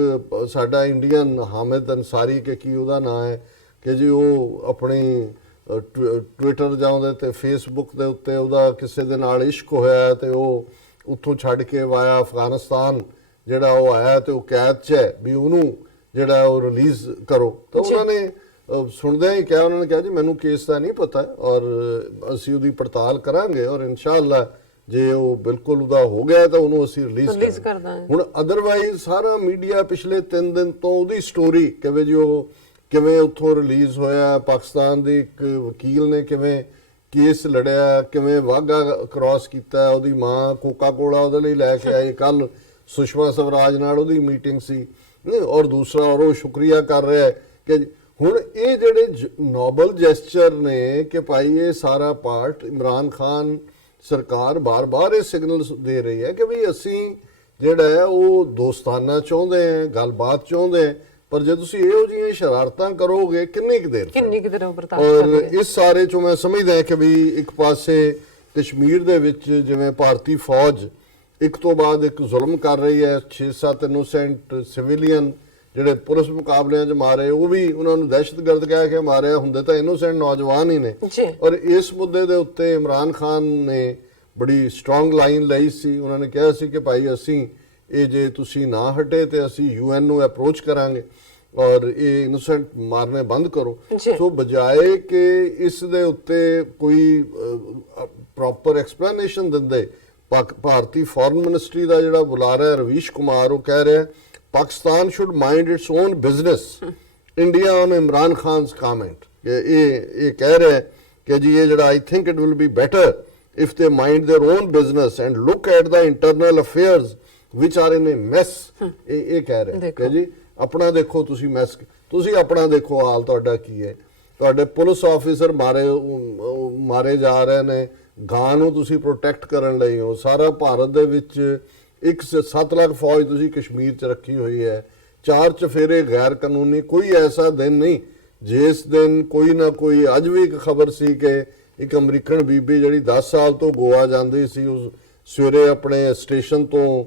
ਸਾਡਾ ਇੰਡੀਅਨ ਹਾਮਿਦ ਅੰਸਾਰੀ ਕਿ ਕੀ ਉਹਦਾ ਨਾਂ ਹੈ ਕਿ ਜੀ ਉਹ ਆਪਣੀ ਟਵਿੱਟਰ ਜਾਂ ਉਹਦੇ ਤੇ ਫੇਸਬੁੱਕ ਦੇ ਉੱਤੇ ਉਹਦਾ ਕਿਸੇ ਦੇ ਨਾਲ ਇਸ਼ਕ ਹੋਇਆ ਤੇ ਉਹ ਉੱਥੋਂ ਛੱਡ ਕੇ ਵਾਇਆ ਅਫਗਾਨਿਸਤਾਨ ਜਿਹੜਾ ਉਹ ਆਇਆ ਤੇ ਉਹ ਕੈਦ 'ਚ ਹੈ ਵੀ ਉਹਨੂੰ ਜਿਹੜਾ ਉਹ ਰਿਲੀਜ਼ ਕਰੋ। ਤਾਂ ਉਹਨਾਂ ਨੇ ਸੁਣਦਿਆਂ ਹੀ ਕਿਹਾ, ਉਹਨਾਂ ਨੇ ਕਿਹਾ ਜੀ ਮੈਨੂੰ ਕੇਸ ਦਾ ਨਹੀਂ ਪਤਾ ਔਰ ਅਸੀਂ ਉਹਦੀ ਪੜਤਾਲ ਕਰਾਂਗੇ ਔਰ ਇਨਸ਼ਾਅੱਲਾ ਜੇ ਉਹ ਬਿਲਕੁਲ ਉਹਦਾ ਹੋ ਗਿਆ ਤਾਂ ਉਹਨੂੰ ਅਸੀਂ ਰਿਲੀਜ਼ ਕਰ ਦਾਂਗੇ। ਹੁਣ ਅਦਰਵਾਈਜ਼ ਸਾਰਾ ਮੀਡੀਆ ਪਿਛਲੇ 3 ਦਿਨ ਤੋਂ ਉਹਦੀ ਸਟੋਰੀ ਕਿਵੇਂ ਜੀ ਉਹ ਕਿਵੇਂ ਉੱਥੋਂ ਰਿਲੀਜ਼ ਹੋਇਆ, ਪਾਕਿਸਤਾਨ ਦੇ ਇੱਕ ਵਕੀਲ ਨੇ ਕਿਵੇਂ ਕੇਸ ਲੜਿਆ, ਕਿਵੇਂ ਵਾਘਾ ਕ੍ਰਾਸ ਕੀਤਾ, ਉਹਦੀ ਮਾਂ ਕੋਕਾ ਕੋਲਾ ਉਹਦੇ ਲਈ ਲੈ ਕੇ ਆਈ, ਕੱਲ ਸੁਸ਼ਮਾ ਸਵਰਾਜ ਨਾਲ ਉਹਦੀ ਮੀਟਿੰਗ ਸੀ ਔਰ ਦੂਸਰਾ ਔਰ ਉਹ ਸ਼ੁਕਰੀਆ ਕਰ ਰਿਹਾ ਹੈ ਕਿ ਹੁਣ ਇਹ ਜਿਹੜੇ ਨੋਬਲ ਜੈਸਚਰ ਨੇ ਕਿ ਭਾਈ ਇਹ ਸਾਰਾ ਪਾਰਟ ਇਮਰਾਨ ਖਾਨ ਸਰਕਾਰ ਬਾਰ-ਬਾਰ ਇਹ ਸਿਗਨਲ ਦੇ ਰਹੀ ਹੈ ਕਿ ਵੀ ਅਸੀਂ ਜਿਹੜਾ ਹੈ ਉਹ ਦੋਸਤਾਨਾ ਚਾਹੁੰਦੇ ਹਾਂ, ਗੱਲਬਾਤ ਚਾਹੁੰਦੇ ਹਾਂ, ਪਰ ਜੇ ਤੁਸੀਂ ਇਹੋ ਜਿਹੀਆਂ ਸ਼ਰਾਰਤਾਂ ਕਰੋਗੇ ਕਿੰਨੀ ਕੁ ਦੇਰ ਉਹ ਬਰਦਾਸ਼ਤ ਕਰੋਗੇ। ਔਰ ਇਸ ਸਾਰੇ ਚੋਂ ਮੈਂ ਸਮਝਦਾ ਕਿ ਵੀ ਇੱਕ ਪਾਸੇ ਕਸ਼ਮੀਰ ਦੇ ਵਿੱਚ ਜਿਵੇਂ ਭਾਰਤੀ ਫੌਜ ਇੱਕ ਤੋਂ ਬਾਅਦ ਇੱਕ ਜ਼ੁਲਮ ਕਰ ਰਹੀ ਹੈ, 6-7 ਇਨੋਸੈਂਟ ਸਿਵਿਲੀਅਨ ਜਿਹੜੇ ਪੁਲਿਸ ਮੁਕਾਬਲਿਆਂ 'ਚ ਮਾਰੇ, ਉਹ ਵੀ ਉਹਨਾਂ ਨੂੰ ਦਹਿਸ਼ਤਗਰਦ ਕਹਿ ਕੇ ਮਾਰਿਆ, ਹੁੰਦੇ ਤਾਂ ਇਨੋਸੈਂਟ ਨੌਜਵਾਨ ਹੀ ਨੇ। ਔਰ ਇਸ ਮੁੱਦੇ ਦੇ ਉੱਤੇ ਇਮਰਾਨ ਖਾਨ ਨੇ ਬੜੀ ਸਟਰੋਂਗ ਲਾਈਨ ਲਈ ਸੀ, ਉਹਨਾਂ ਨੇ ਕਿਹਾ ਸੀ ਕਿ ਭਾਈ ਅਸੀਂ ਇਹ ਜੇ ਤੁਸੀਂ ਨਾ ਹਟੇ ਤੇ ਅਸੀਂ UN ਨੂੰ ਅਪਰੋਚ ਕਰਾਂਗੇ ਔਰ ਇਹ ਇਨੋਸੈਂਟ ਮਾਰਨੇ ਬੰਦ ਕਰੋ। ਸੋ ਬਜਾਏ ਕਿ ਇਸ ਦੇ ਉੱਤੇ ਕੋਈ ਪ੍ਰੋਪਰ ਐਕਸਪਲੇਨੇਸ਼ਨ ਦਿੰਦੇ, ਭਾਰਤੀ ਫੋਰਨ ਮਿਨਿਸਟਰੀ ਦਾ ਜਿਹੜਾ ਬੁਲਾਰਾ ਹੈ ਰਵੀਸ਼ ਕੁਮਾਰ, ਉਹ ਕਹਿ ਰਿਹਾ Pakistan should mind its own business India on Imran Khan's comment. ਇਹ ਕਹਿ ਰਿਹਾ ਕਿ ਜੀ ਇਹ ਜਿਹੜਾ I think it will be better if they mind their own business and look at the internal affairs which are in a mess. ਇਹ ਕਹਿ ਰਿਹਾ ਕਿ ਜੀ ਆਪਣਾ ਦੇਖੋ ਤੁਸੀਂ ਮੈਸ, ਤੁਸੀਂ ਆਪਣਾ ਦੇਖੋ ਹਾਲ ਤੁਹਾਡਾ ਕੀ ਹੈ, ਤੁਹਾਡੇ ਪੁਲਿਸ ਆਫੀਸਰ ਮਾਰੇ ਜਾ ਰਹੇ ਨੇ, ਗਾਂ ਨੂੰ ਤੁਸੀਂ ਪ੍ਰੋਟੈਕਟ ਕਰਨ ਲਈ ਹੋ, ਸਾਰਾ ਭਾਰਤ ਦੇ ਵਿੱਚ 7 ਲੱਖ ਫੌਜ ਤੁਸੀਂ ਕਸ਼ਮੀਰ 'ਚ ਰੱਖੀ ਹੋਈ ਹੈ, 4 ਚਫੇਰੇ ਗੈਰ ਕਾਨੂੰਨੀ, ਕੋਈ ਐਸਾ ਦਿਨ ਨਹੀਂ ਜਿਸ ਦਿਨ ਕੋਈ ਨਾ ਕੋਈ, ਅੱਜ ਵੀ ਇੱਕ ਖਬਰ ਸੀ ਕਿ ਇੱਕ ਅਮਰੀਕਨ ਬੀਬੀ ਜਿਹੜੀ 10 ਸਾਲ ਤੋਂ ਗੋਆ ਜਾਂਦੀ ਸੀ, ਉਸ ਸਵੇਰੇ ਆਪਣੇ ਸਟੇਸ਼ਨ ਤੋਂ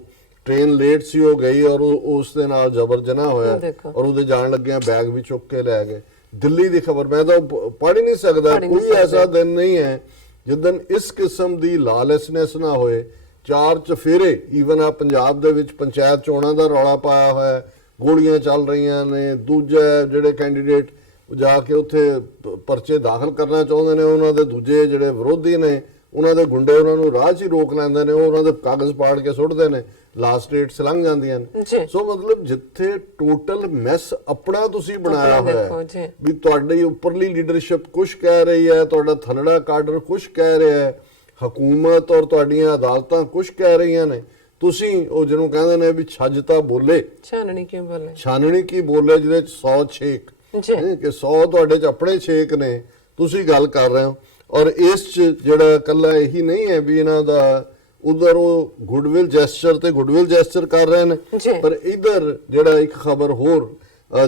ਟ੍ਰੇਨ ਲੇਟ ਸੀ, ਉਹ ਗਈ ਔਰ ਉਸ ਦੇ ਨਾਲ ਜ਼ਬਰ ਜਨਾਹ ਹੋਇਆ ਔਰ ਉਹਦੇ ਜਾਣ ਲੱਗਿਆਂ ਬੈਗ ਵੀ ਚੁੱਕ ਕੇ ਲੈ ਗਏ। ਦਿੱਲੀ ਦੀ ਖਬਰ ਮੈਂ ਤਾਂ ਪੜ੍ਹ ਹੀ ਨਹੀਂ ਸਕਦਾ, ਕੋਈ ਐਸਾ ਦਿਨ ਨਹੀਂ ਹੈ ਜਿੱਦਨ ਇਸ ਕਿਸਮ ਦੀ ਲਾਲੈਸਨੈਸ ਨਾ ਹੋਏ। 4 ਚਫੇਰੇ, ਈਵਨ ਆ ਪੰਜਾਬ ਦੇ ਵਿੱਚ ਪੰਚਾਇਤ ਚੋਣਾਂ ਦਾ ਰੌਲਾ ਪਾਇਆ ਹੋਇਆ, ਗੋਲੀਆਂ ਚੱਲ ਰਹੀਆਂ ਨੇ, ਦੂਜੇ ਜਿਹੜੇ ਕੈਂਡੀਡੇਟ ਜਾ ਕੇ ਉੱਥੇ ਪਰਚੇ ਦਾਖਲ ਕਰਨਾ ਚਾਹੁੰਦੇ ਨੇ, ਉਹਨਾਂ ਦੇ ਦੂਜੇ ਜਿਹੜੇ ਵਿਰੋਧੀ ਨੇ ਉਹਨਾਂ ਦੇ ਗੁੰਡੇ ਉਹਨਾਂ ਨੂੰ ਰਾਹ 'ਚ ਹੀ ਰੋਕ ਲੈਂਦੇ ਨੇ, ਉਹ ਉਹਨਾਂ ਦੇ ਕਾਗਜ਼ ਪਾੜ ਕੇ ਸੁੱਟਦੇ ਨੇ, ਲਾਸਟ ਡੇਟਸ ਲੰਘ ਜਾਂਦੀਆਂ ਨੇ। ਸੋ ਮਤਲਬ ਜਿੱਥੇ ਟੋਟਲ ਮੈਸ ਆਪਣਾ ਤੁਸੀਂ ਬਣਾਇਆ ਹੋਇਆ ਹੈ ਵੀ ਤੁਹਾਡੀ ਉੱਪਰਲੀ ਲੀਡਰਸ਼ਿਪ ਕੁਛ ਕਹਿ ਰਹੀ ਹੈ, ਤੁਹਾਡਾ ਥੱਲੜਾ ਕਾਡਰ ਕੁਛ ਕਹਿ ਰਿਹਾ ਹੈ, ਹਕੂਮਤ ਔਰ ਤੁਹਾਡੀਆਂ ਅਦਾਲਤਾਂ ਕੁਛ ਕਹਿ ਰਹੀਆਂ ਨੇ, ਤੁਸੀਂ ਉਹ ਜਿਹਨੂੰ ਕਹਿੰਦੇ ਨੇ ਵੀ ਛੱਜ ਤਾਂ ਬੋਲੇ ਛਾਨਣੀ ਕੀ ਬੋਲੇ, ਜਿਹਦੇ 'ਚ 100 ਛੇਕ ਕਿ 100 ਤੁਹਾਡੇ 'ਚ ਆਪਣੇ ਛੇਕ ਨੇ, ਤੁਸੀਂ ਗੱਲ ਕਰ ਰਹੇ ਹੋ। ਔਰ ਇਸ 'ਚ ਜਿਹੜਾ ਕੱਲਾ ਇਹੀ ਨਹੀਂ ਹੈ ਵੀ ਇਹਨਾਂ ਦਾ ਉਧਰ ਉਹ ਗੁੱਡਵਿਲ ਜੈਸਚਰ ਕਰ ਰਹੇ ਨੇ, ਪਰ ਇਧਰ ਜਿਹੜਾ ਇੱਕ ਖਬਰ ਹੋਰ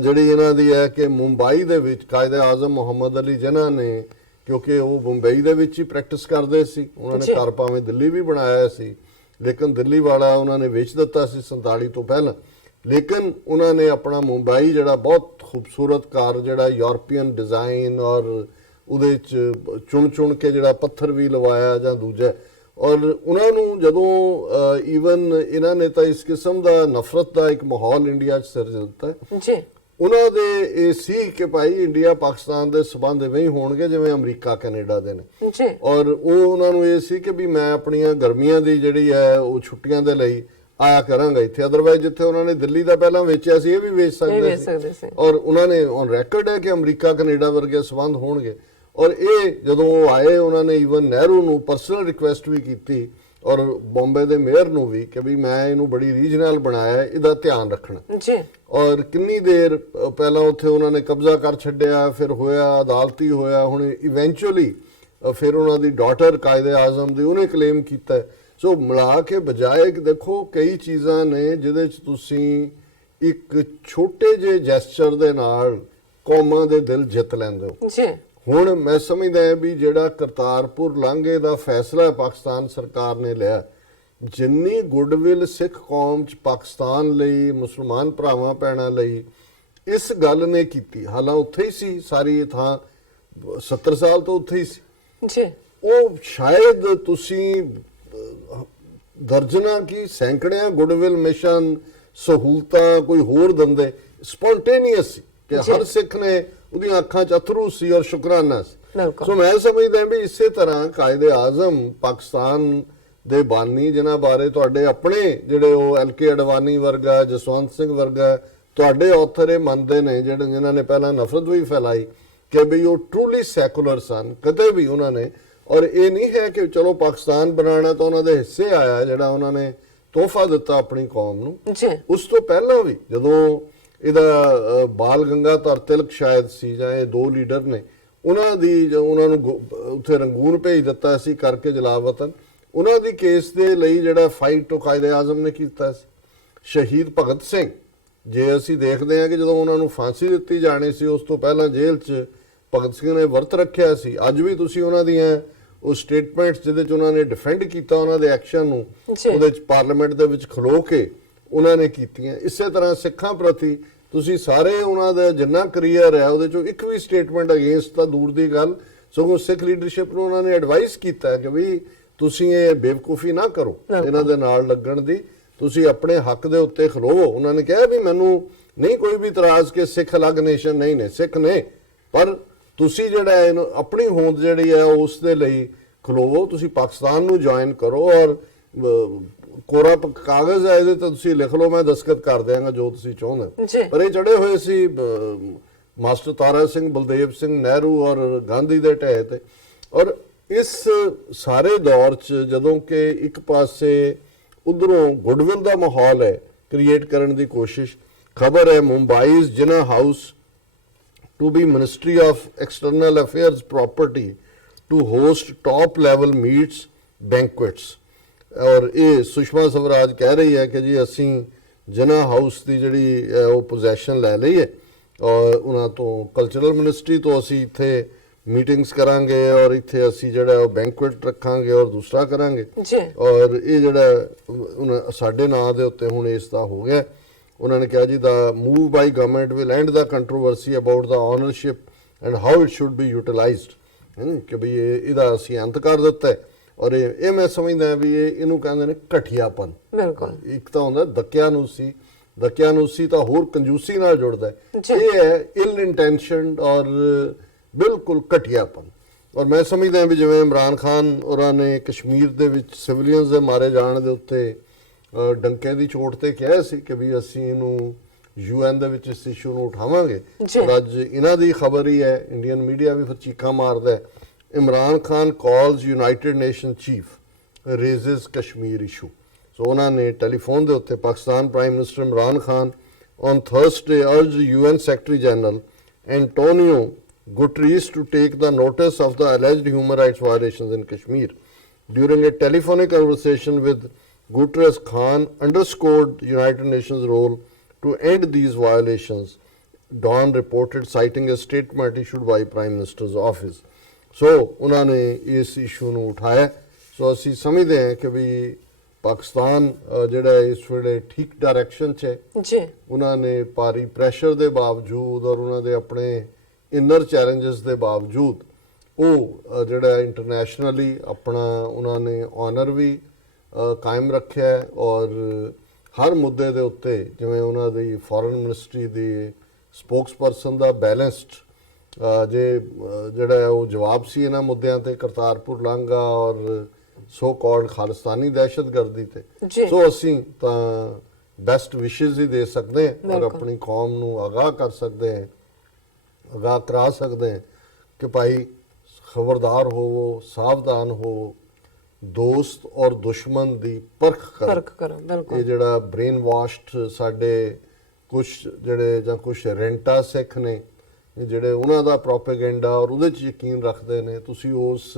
ਜਿਹੜੀ ਇਹਨਾਂ ਦੀ ਹੈ ਕਿ ਮੁੰਬਈ ਦੇ ਵਿੱਚ ਕਾਇਦੇ ਆਜ਼ਮ ਮੁਹੰਮਦ ਅਲੀ ਜਿਨ੍ਹਾਂ ਨੇ, ਕਿਉਂਕਿ ਉਹ ਮੁੰਬਈ ਦੇ ਵਿੱਚ ਹੀ ਪ੍ਰੈਕਟਿਸ ਕਰਦੇ ਸੀ, ਉਹਨਾਂ ਨੇ ਘਰ ਭਾਵੇਂ ਦਿੱਲੀ ਵੀ ਬਣਾਇਆ ਸੀ ਲੇਕਿਨ ਦਿੱਲੀ ਵਾਲਾ ਉਹਨਾਂ ਨੇ ਵੇਚ ਦਿੱਤਾ ਸੀ 47 ਤੋਂ ਪਹਿਲਾਂ, ਲੇਕਿਨ ਉਹਨਾਂ ਨੇ ਆਪਣਾ ਮੁੰਬਈ ਜਿਹੜਾ ਬਹੁਤ ਖੂਬਸੂਰਤ ਘਰ ਜਿਹੜਾ ਯੂਰਪੀਅਨ ਡਿਜ਼ਾਈਨ ਔਰ ਉਹਦੇ 'ਚ ਚੁਣ ਕੇ ਜਿਹੜਾ ਪੱਥਰ ਵੀ ਲਵਾਇਆ ਜਾਂ ਦੂਜਾ, ਔਰ ਉਹਨਾਂ ਨੂੰ ਜਦੋਂ ਈਵਨ ਇਹਨਾਂ ਨੇ ਤਾਂ ਇਸ ਕਿਸਮ ਦਾ ਨਫ਼ਰਤ ਦਾ ਇੱਕ ਮਾਹੌਲ ਇੰਡੀਆ 'ਚ ਸਿਰਜ ਦਿੱਤਾ ਹੈ। ਉਹਨਾਂ ਦੇ ਇਹ ਸੀ ਕਿ ਭਾਈ ਇੰਡੀਆ ਪਾਕਿਸਤਾਨ ਦੇ ਸਬੰਧ ਇਵੇਂ ਹੀ ਹੋਣਗੇ ਜਿਵੇਂ ਅਮਰੀਕਾ ਕੈਨੇਡਾ ਦੇ ਨੇ, ਔਰ ਉਹ ਉਹਨਾਂ ਨੂੰ ਇਹ ਸੀ ਕਿ ਵੀ ਮੈਂ ਆਪਣੀਆਂ ਗਰਮੀਆਂ ਦੀ ਜਿਹੜੀ ਹੈ ਉਹ ਛੁੱਟੀਆਂ ਦੇ ਲਈ ਆਇਆ ਕਰਾਂਗਾ ਇੱਥੇ, ਅਦਰਵਾਈਜ਼ ਜਿੱਥੇ ਉਹਨਾਂ ਨੇ ਦਿੱਲੀ ਦਾ ਪਹਿਲਾਂ ਵੇਚਿਆ ਸੀ ਇਹ ਵੀ ਵੇਚ ਸਕਦੇ ਸੀ, ਔਰ ਉਹਨਾਂ ਨੇ ਔਨ ਰੈਕੋਰਡ ਹੈ ਕਿ ਅਮਰੀਕਾ ਕੈਨੇਡਾ ਵਰਗੇ ਸਬੰਧ ਹੋਣਗੇ। ਔਰ ਇਹ ਜਦੋਂ ਉਹ ਆਏ ਉਹਨਾਂ ਨੇ ਈਵਨ ਨਹਿਰੂ ਨੂੰ ਪਰਸਨਲ ਰਿਕੁਐਸਟ ਵੀ ਕੀਤੀ ਔਰ ਬੰਬੇ ਦੇ ਮੇਅਰ ਨੂੰ ਵੀ ਕਿ ਵੀ ਮੈਂ ਇਹਨੂੰ ਬੜੀ ਰੀਜਨਲ ਬਣਾਇਆ, ਇਹਦਾ ਧਿਆਨ ਰੱਖਣਾ ਜੀ। ਔਰ ਕਿੰਨੀ ਦੇਰ ਪਹਿਲਾਂ ਉੱਥੇ ਉਹਨਾਂ ਨੇ ਕਬਜ਼ਾ ਕਰ ਛੱਡਿਆ, ਫਿਰ ਹੋਇਆ ਅਦਾਲਤੀ ਹੋਇਆ, ਹੁਣ ਇਵੈਂਚੁਅਲੀ ਫਿਰ ਉਹਨਾਂ ਦੀ ਡਾਟਰ ਕਾਇਦੇ ਆਜ਼ਮ ਦੀ ਉਹਨੇ ਕਲੇਮ ਕੀਤਾ। ਸੋ ਮਿਲਾ ਕੇ ਬਜਾਏ ਕਿ ਦੇਖੋ ਕਈ ਚੀਜ਼ਾਂ ਨੇ ਜਿਹਦੇ 'ਚ ਤੁਸੀਂ ਇੱਕ ਛੋਟੇ ਜਿਹੇ ਜੈਸਚਰ ਦੇ ਨਾਲ ਕੌਮਾਂ ਦੇ ਦਿਲ ਜਿੱਤ ਲੈਂਦੇ ਹੋ। ਜੀ ਹੁਣ ਮੈਂ ਸਮਝਦਾ ਹਾਂ ਵੀ ਜਿਹੜਾ ਕਰਤਾਰਪੁਰ ਲਾਂਘੇ ਦਾ ਫੈਸਲਾ ਪਾਕਿਸਤਾਨ ਸਰਕਾਰ ਨੇ ਲਿਆ, ਜਿੰਨੀ ਗੁੱਡਵਿਲ ਸਿੱਖ ਕੌਮ ਚ ਪਾਕਿਸਤਾਨ ਲਈ, ਮੁਸਲਮਾਨ ਭਰਾਵਾਂ ਭੈਣਾਂ ਲਈ ਇਸ ਗੱਲ ਨੇ ਕੀਤੀ, ਹਾਲਾਂ ਉੱਥੇ ਹੀ ਸੀ, ਸਾਰੀ ਥਾਂ 70 ਸਾਲ ਤੋਂ ਉੱਥੇ ਹੀ ਸੀ, ਜੀ ਉਹ ਸ਼ਾਇਦ ਤੁਸੀਂ ਦਰਜਨਾਂ ਕੀ ਸੈਂਕੜਿਆਂ ਗੁੱਡਵਿਲ ਮਿਸ਼ਨ ਸਹੂਲਤਾਂ ਕੋਈ ਹੋਰ ਦਿੰਦੇ, ਸਪੌਂਟੇਨੀਅਸ ਸੀ ਕਿ ਹਰ ਸਿੱਖ ਨੇ ਉਹਦੀਆਂ ਅੱਖਾਂ 'ਚ ਅਥਰੂ ਸੀ ਔਰ ਸ਼ੁਕਰਾਨਾ ਸੀ। ਬਿਲਕੁਲ। ਸੋ ਮੈਂ ਸਮਝਦਾ ਵੀ ਇਸੇ ਤਰ੍ਹਾਂ ਕਾਇਦੇ ਆਜ਼ਮ ਪਾਕਿਸਤਾਨ ਦੇ ਬਾਨੀ, ਜਿਨ੍ਹਾਂ ਬਾਰੇ ਤੁਹਾਡੇ ਆਪਣੇ ਜਿਹੜੇ ਉਹ LK ਅਡਵਾਨੀ ਵਰਗਾ, ਜਸਵੰਤ ਸਿੰਘ ਵਰਗਾ ਤੁਹਾਡੇ ਆਥਰ ਇਹ ਮੰਨਦੇ ਨੇ, ਜਿਹੜੇ ਜਿਨ੍ਹਾਂ ਨੇ ਪਹਿਲਾਂ ਨਫ਼ਰਤ ਵੀ ਫੈਲਾਈ ਕਿ ਵੀ ਉਹ ਟਰੂਲੀ ਸੈਕੂਲਰ ਸਨ, ਕਦੇ ਵੀ ਉਹਨਾਂ ਨੇ, ਔਰ ਇਹ ਨਹੀਂ ਹੈ ਕਿ ਚਲੋ ਪਾਕਿਸਤਾਨ ਬਣਾਉਣਾ ਤਾਂ ਉਹਨਾਂ ਦੇ ਹਿੱਸੇ ਆਇਆ ਜਿਹੜਾ ਉਹਨਾਂ ਨੇ ਤੋਹਫਾ ਦਿੱਤਾ ਆਪਣੀ ਕੌਮ ਨੂੰ। ਜੀ ਉਸ ਤੋਂ ਪਹਿਲਾਂ ਵੀ ਜਦੋਂ ਇਹਦਾ ਬਾਲ ਗੰਗਾਧਰ ਤਿਲਕ ਸ਼ਾਇਦ ਸੀ ਜਾਂ ਇਹ ਦੋ ਲੀਡਰ ਨੇ, ਉਹਨਾਂ ਨੂੰ ਉੱਥੇ ਰੰਗੂਨ ਭੇਜ ਦਿੱਤਾ ਸੀ ਕਰਕੇ ਜਲਾਵਤਨ, ਉਹਨਾਂ ਦੀ ਕੇਸ ਦੇ ਲਈ ਜਿਹੜਾ ਫਾਈਟ ਉਹ ਕਾਇਦੇ ਆਜ਼ਮ ਨੇ ਕੀਤਾ ਸੀ। ਸ਼ਹੀਦ ਭਗਤ ਸਿੰਘ, ਜੇ ਅਸੀਂ ਦੇਖਦੇ ਹਾਂ ਕਿ ਜਦੋਂ ਉਹਨਾਂ ਨੂੰ ਫਾਂਸੀ ਦਿੱਤੀ ਜਾਣੀ ਸੀ ਉਸ ਤੋਂ ਪਹਿਲਾਂ ਜੇਲ੍ਹ 'ਚ ਭਗਤ ਸਿੰਘ ਨੇ ਵਰਤ ਰੱਖਿਆ ਸੀ। ਅੱਜ ਵੀ ਤੁਸੀਂ ਉਹਨਾਂ ਦੀਆਂ ਉਹ ਸਟੇਟਮੈਂਟਸ ਜਿਹਦੇ 'ਚ ਉਹਨਾਂ ਨੇ ਡਿਫੈਂਡ ਕੀਤਾ ਉਹਨਾਂ ਦੇ ਐਕਸ਼ਨ ਨੂੰ, ਉਹਦੇ 'ਚ ਪਾਰਲੀਮੈਂਟ ਦੇ ਵਿੱਚ ਖਲੋ ਕੇ ਉਹਨਾਂ ਨੇ ਕੀਤੀਆਂ। ਇਸੇ ਤਰ੍ਹਾਂ ਸਿੱਖਾਂ ਪ੍ਰਤੀ ਤੁਸੀਂ ਸਾਰੇ ਉਹਨਾਂ ਦਾ ਜਿੰਨਾ ਕਰੀਅਰ ਹੈ ਉਹਦੇ 'ਚੋਂ ਇੱਕ ਵੀ ਸਟੇਟਮੈਂਟ ਅਗੇਂਸਟ ਤਾਂ ਦੂਰ ਦੀ ਗੱਲ, ਸਗੋਂ ਸਿੱਖ ਲੀਡਰਸ਼ਿਪ ਨੂੰ ਉਹਨਾਂ ਨੇ ਐਡਵਾਈਸ ਕੀਤਾ ਕਿ ਵੀ ਤੁਸੀਂ ਇਹ ਬੇਵਕੂਫੀ ਨਾ ਕਰੋ ਇਹਨਾਂ ਦੇ ਨਾਲ ਲੱਗਣ ਦੀ, ਤੁਸੀਂ ਆਪਣੇ ਹੱਕ ਦੇ ਉੱਤੇ ਖਲੋਵੋ। ਉਹਨਾਂ ਨੇ ਕਿਹਾ ਵੀ ਮੈਨੂੰ ਨਹੀਂ ਕੋਈ ਵੀ ਇਤਰਾਜ਼ ਕਿ ਸਿੱਖ ਅਲੱਗ ਨੇਸ਼ਨ ਨਹੀਂ ਨੇ, ਸਿੱਖ ਨੇ, ਪਰ ਤੁਸੀਂ ਜਿਹੜਾ ਇਹਨੂੰ ਆਪਣੀ ਹੋਂਦ ਜਿਹੜੀ ਹੈ ਉਸ ਦੇ ਲਈ ਖਲੋਵੋ, ਤੁਸੀਂ ਪਾਕਿਸਤਾਨ ਨੂੰ ਜੁਆਇਨ ਕਰੋ ਔਰ ਕੋਰਾ ਕਾਗਜ਼ ਹੈ ਇਹਦੇ ਤੇ ਤੁਸੀਂ ਲਿਖ ਲਓ, ਮੈਂ ਦਸਤਖਤ ਕਰ ਦਿਆਂਗਾ ਜੋ ਤੁਸੀਂ ਚਾਹੁੰਦੇ। ਪਰ ਇਹ ਚੜੇ ਹੋਏ ਸੀ ਮਾਸਟਰ ਤਾਰਾ ਸਿੰਘ, ਬਲਦੇਵ ਸਿੰਘ, ਨਹਿਰੂ ਔਰ ਗਾਂਧੀ ਦੇ ਢਹਿ ਤੇ। ਔਰ ਇਸ ਸਾਰੇ ਦੌਰ 'ਚ ਜਦੋਂ ਕਿ ਇੱਕ ਪਾਸੇ ਉਧਰੋਂ ਗੁੱਡਵਿਲ ਦਾ ਮਾਹੌਲ ਹੈ ਕ੍ਰੀਏਟ ਕਰਨ ਦੀ ਕੋਸ਼ਿਸ਼, ਖਬਰ ਹੈ ਮੁੰਬਈ's ਜਿਨਾ house to be Ministry of External Affairs property to host top level meets, banquets। ਔਰ ਇਹ ਸੁਸ਼ਮਾ ਸਵਰਾਜ ਕਹਿ ਰਹੀ ਹੈ ਕਿ ਜੀ ਅਸੀਂ ਜਿਨਾ ਹਾਊਸ ਦੀ ਜਿਹੜੀ ਉਹ ਪੋਜੈਸ਼ਨ ਲੈ ਲਈ ਹੈ ਔਰ ਉਹਨਾਂ ਤੋਂ ਕਲਚਰਲ ਮਿਨਿਸਟਰੀ ਤੋਂ ਅਸੀਂ ਇੱਥੇ ਮੀਟਿੰਗਸ ਕਰਾਂਗੇ ਔਰ ਇੱਥੇ ਅਸੀਂ ਜਿਹੜਾ ਉਹ ਬੈਂਕੁਏਟ ਰੱਖਾਂਗੇ ਔਰ ਦੂਸਰਾ ਕਰਾਂਗੇ ਔਰ ਇਹ ਜਿਹੜਾ ਸਾਡੇ ਨਾਂ ਦੇ ਉੱਤੇ ਹੁਣ ਇਸ ਦਾ ਹੋ ਗਿਆ। ਉਹਨਾਂ ਨੇ ਕਿਹਾ ਜੀ the move by government will end the controversy about the ownership and how it should be utilized, ਕਿ ਵੀ ਇਹਦਾ ਅਸੀਂ ਅੰਤ ਕਰ ਦਿੱਤਾ ਹੈ। ਔਰ ਇਹ ਮੈਂ ਸਮਝਦਾ ਵੀ ਇਹਨੂੰ ਕਹਿੰਦੇ ਨੇ ਘਟੀਆਪਨ। ਬਿਲਕੁਲ। ਇੱਕ ਤਾਂ ਹੁੰਦਾ ਦਕਿਆਨੂਸੀ ਤਾਂ ਹੋਰ ਕੰਜੂਸੀ ਨਾਲ ਜੁੜਦਾ ਹੈ, ਇਹ ਹੈ ਇਲ ਇੰਟੈਂਸ਼ਨਡ ਔਰ ਬਿਲਕੁਲ ਘਟੀਆਪਨ। ਔਰ ਮੈਂ ਸਮਝਦਾ ਵੀ ਜਿਵੇਂ ਇਮਰਾਨ ਖਾਨ ਹੋਰਾਂ ਨੇ ਕਸ਼ਮੀਰ ਦੇ ਵਿੱਚ ਸਿਵਲੀਅਨਸ ਦੇ ਮਾਰੇ ਜਾਣ ਦੇ ਉੱਤੇ ਡੰਕੇ ਦੀ ਚੋਟ ਤੇ ਕਿਹਾ ਸੀ ਕਿ ਵੀ ਅਸੀਂ ਇਹਨੂੰ UN ਦੇ ਵਿੱਚ ਇਸ ਇਸ਼ੂ ਨੂੰ ਉਠਾਵਾਂਗੇ, ਪਰ ਅੱਜ ਇਹਨਾਂ ਦੀ ਖਬਰ ਹੀ ਹੈ, ਇੰਡੀਅਨ ਮੀਡੀਆ ਵੀ ਫਿਰ ਚੀਕਾਂ ਮਾਰਦਾ ਹੈ, Imran Khan calls United Nation chief raises Kashmir issue. So ਉਹਨਾਂ ਨੇ ਟੈਲੀਫੋਨ ਦੇ ਉੱਤੇ Pakistan prime minister Imran Khan on Thursday urged UN secretary general Antonio Guterres to take the notice of the alleged human rights violations in Kashmir. During a telephonic conversation with Guterres, Khan underscored United Nations' role to end these violations, Dawn reported, citing a statement issued by Prime Minister's office. So, ਉਹਨਾਂ ਨੇ ਇਸ issue ਨੂੰ ਉਠਾਇਆ। ਸੋ ਅਸੀਂ ਸਮਝਦੇ ਹਾਂ ਕਿ ਵੀ ਪਾਕਿਸਤਾਨ ਜਿਹੜਾ ਇਸ ਵੇਲੇ ਠੀਕ ਡਾਇਰੈਕਸ਼ਨ 'ਚ ਹੈ ਜੀ। ਉਹਨਾਂ ਨੇ ਭਾਰੀ ਪ੍ਰੈਸ਼ਰ ਦੇ ਬਾਵਜੂਦ ਔਰ ਉਹਨਾਂ ਦੇ ਆਪਣੇ ਇਨਰ ਚੈਲੰਜਸ ਦੇ ਬਾਵਜੂਦ ਉਹ ਜਿਹੜਾ ਇੰਟਰਨੈਸ਼ਨਲੀ ਆਪਣਾ ਉਹਨਾਂ ਨੇ ਆਨਰ ਵੀ ਕਾਇਮ ਰੱਖਿਆ ਔਰ ਹਰ ਮੁੱਦੇ ਦੇ ਉੱਤੇ ਜਿਵੇਂ ਉਹਨਾਂ ਦੀ ਫੋਰਨ ਮਿਨਿਸਟਰੀ ਦੀ ਸਪੋਕਸਪਰਸਨ ਦਾ ਬੈਲੈਂਸਡ ਜਿਹੜਾ ਉਹ ਜਵਾਬ ਸੀ ਇਹਨਾਂ ਮੁੱਦਿਆਂ ਤੇ, ਕਰਤਾਰਪੁਰ ਲਾਂਘਾ ਔਰ ਸੋ ਕਾਲਡ ਖਾਲਿਸਤਾਨੀ ਦਹਿਸ਼ਤਗਰਦੀ ਤੇ। ਸੋ ਅਸੀਂ ਤਾਂ ਬੈਸਟ ਵਿਸ਼ੇਸ ਹੀ ਦੇ ਸਕਦੇ ਹਾਂ ਔਰ ਆਪਣੀ ਕੌਮ ਨੂੰ ਆਗਾਹ ਕਰ ਸਕਦੇ ਹਾਂ, ਆਗਾਹ ਕਰਾ ਸਕਦੇ ਹਾਂ ਕਿ ਭਾਈ ਖਬਰਦਾਰ ਹੋਵੋ, ਸਾਵਧਾਨ ਹੋ, ਦੋਸਤ ਔਰ ਦੁਸ਼ਮਣ ਦੀ ਪਰਖ ਕਰੋ। ਇਹ ਜਿਹੜਾ ਬ੍ਰੇਨ ਵਾਸ਼ਡ ਸਾਡੇ ਕੁਝ ਜਿਹੜੇ ਜਾਂ ਕੁਝ ਰੈਂਟਾ ਸਿੱਖ ਨੇ ਜਿਹੜੇ ਉਹਨਾਂ ਦਾ ਪ੍ਰੋਪੇਗੈਂਡਾ ਔਰ ਉਹਦੇ 'ਚ ਯਕੀਨ ਰੱਖਦੇ ਨੇ, ਤੁਸੀਂ ਉਸ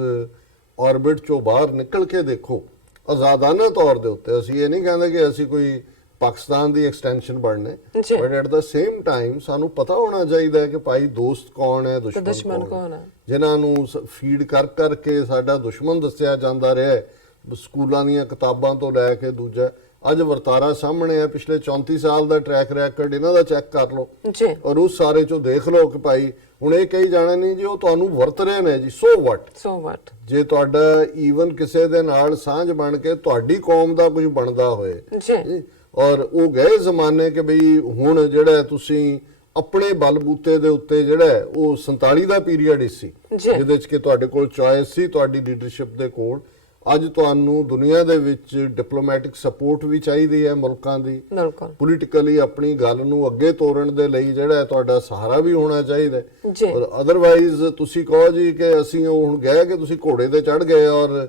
ਆਰਬਿਟ 'ਚੋਂ ਬਾਹਰ ਨਿਕਲ ਕੇ ਦੇਖੋ ਆਜ਼ਾਦਾਨਾ ਤੌਰ ਦੇ ਉੱਤੇ। ਅਸੀਂ ਇਹ ਨਹੀਂ ਕਹਿੰਦੇ ਕਿ ਅਸੀਂ ਕੋਈ ਪਾਕਿਸਤਾਨ ਦੀ ਐਕਸਟੈਂਸ਼ਨ ਬਣਨੇ, ਜੀ। But at the same time ਸਾਨੂੰ ਪਤਾ ਹੋਣਾ ਚਾਹੀਦਾ ਹੈ ਕਿ ਭਾਈ ਦੋਸਤ ਕੌਣ ਹੈ, ਤੇ ਦੁਸ਼ਮਣ ਦੁਸ਼ਮਣ ਕੌਣ ਕੌਣ ਹੈ। ਹੈ। ਜਿਨ੍ਹਾਂ ਨੂੰ ਫੀਡ ਕਰ ਕਰਕੇ ਸਾਡਾ ਦੁਸ਼ਮਣ ਦੱਸਿਆ ਜਾਂਦਾ ਰਿਹਾ ਹੈ, ਸਕੂਲਾਂ ਦੀਆਂ ਕਿਤਾਬਾਂ ਤੋਂ ਲੈ ਕੇ ਦੂਜਾ, ਅੱਜ ਵਰਤਾਰਾ ਸਾਹਮਣੇ ਹੈ। ਪਿਛਲੇ 34 ਸਾਲ ਦਾ ਟਰੈਕ ਰੈਕਰਡ ਇਹਨਾਂ ਦਾ ਚੈੱਕ ਕਰ ਲਓ ਜੀ ਔਰ ਉਸ ਸਾਰੇ ਚੋਂ ਦੇਖ ਲਓ ਕਿ ਭਾਈ ਹੁਣ ਇਹ ਕਹੀ ਜਾਣਾ ਨਹੀਂ ਜੀ ਉਹ ਤੁਹਾਨੂੰ ਵਰਤ ਰਹੇ ਨੇ ਜੀ, ਸੋ ਵਟ। ਸੋ ਵਾਟ। ਜੇ ਤੁਹਾਡਾ ਈਵਨ ਕਿਸੇ ਦੇ ਨਾਲ ਸਾਂਝ ਬਣ ਕੇ ਤੁਹਾਡੀ ਕੌਮ ਦਾ ਕੁਝ ਬਣਦਾ ਹੋਏ, ਜੀ ਔਰ ਉਹ ਗਏ ਜ਼ਮਾਨੇ ਕਿ ਬਈ ਹੁਣ ਜਿਹੜਾ ਤੁਸੀਂ ਆਪਣੇ ਬਲਬੂਤੇ ਦੇ ਉੱਤੇ ਜਿਹੜਾ ਉਹ 47 ਦਾ ਪੀਰੀਅਡ ਸੀ ਜੀ। ਜਿਹਦੇ ਚ ਕਿ ਤੁਹਾਡੇ ਕੋਲ ਚੋਇਸ ਸੀ ਤੁਹਾਡੀ ਲੀਡਰਸ਼ਿਪ ਦੇ ਕੋਲ। ਅੱਜ ਤੁਹਾਨੂੰ ਦੁਨੀਆ ਦੇ ਵਿੱਚ ਡਿਪਲੋਮੈਟਿਕ ਸਪੋਰਟ ਵੀ ਚਾਹੀਦੀ ਹੈ ਮੁਲਕਾਂ ਦੀ, ਬਿਲਕੁਲ ਪੋਲੀਟੀਕਲੀ ਆਪਣੀ ਗੱਲ ਨੂੰ ਅੱਗੇ ਤੋਰਨ ਦੇ ਲਈ ਜਿਹੜਾ ਤੁਹਾਡਾ ਸਹਾਰਾ ਵੀ ਹੋਣਾ ਚਾਹੀਦਾ ਜੀ। ਔਰ ਅਦਰਵਾਈਜ਼ ਤੁਸੀਂ ਕਹੋ ਜੀ ਕਿ ਅਸੀਂ ਉਹ ਹੁਣ ਗਏ ਕਿ ਤੁਸੀਂ ਘੋੜੇ ਤੇ ਚੜ ਗਏ ਔਰ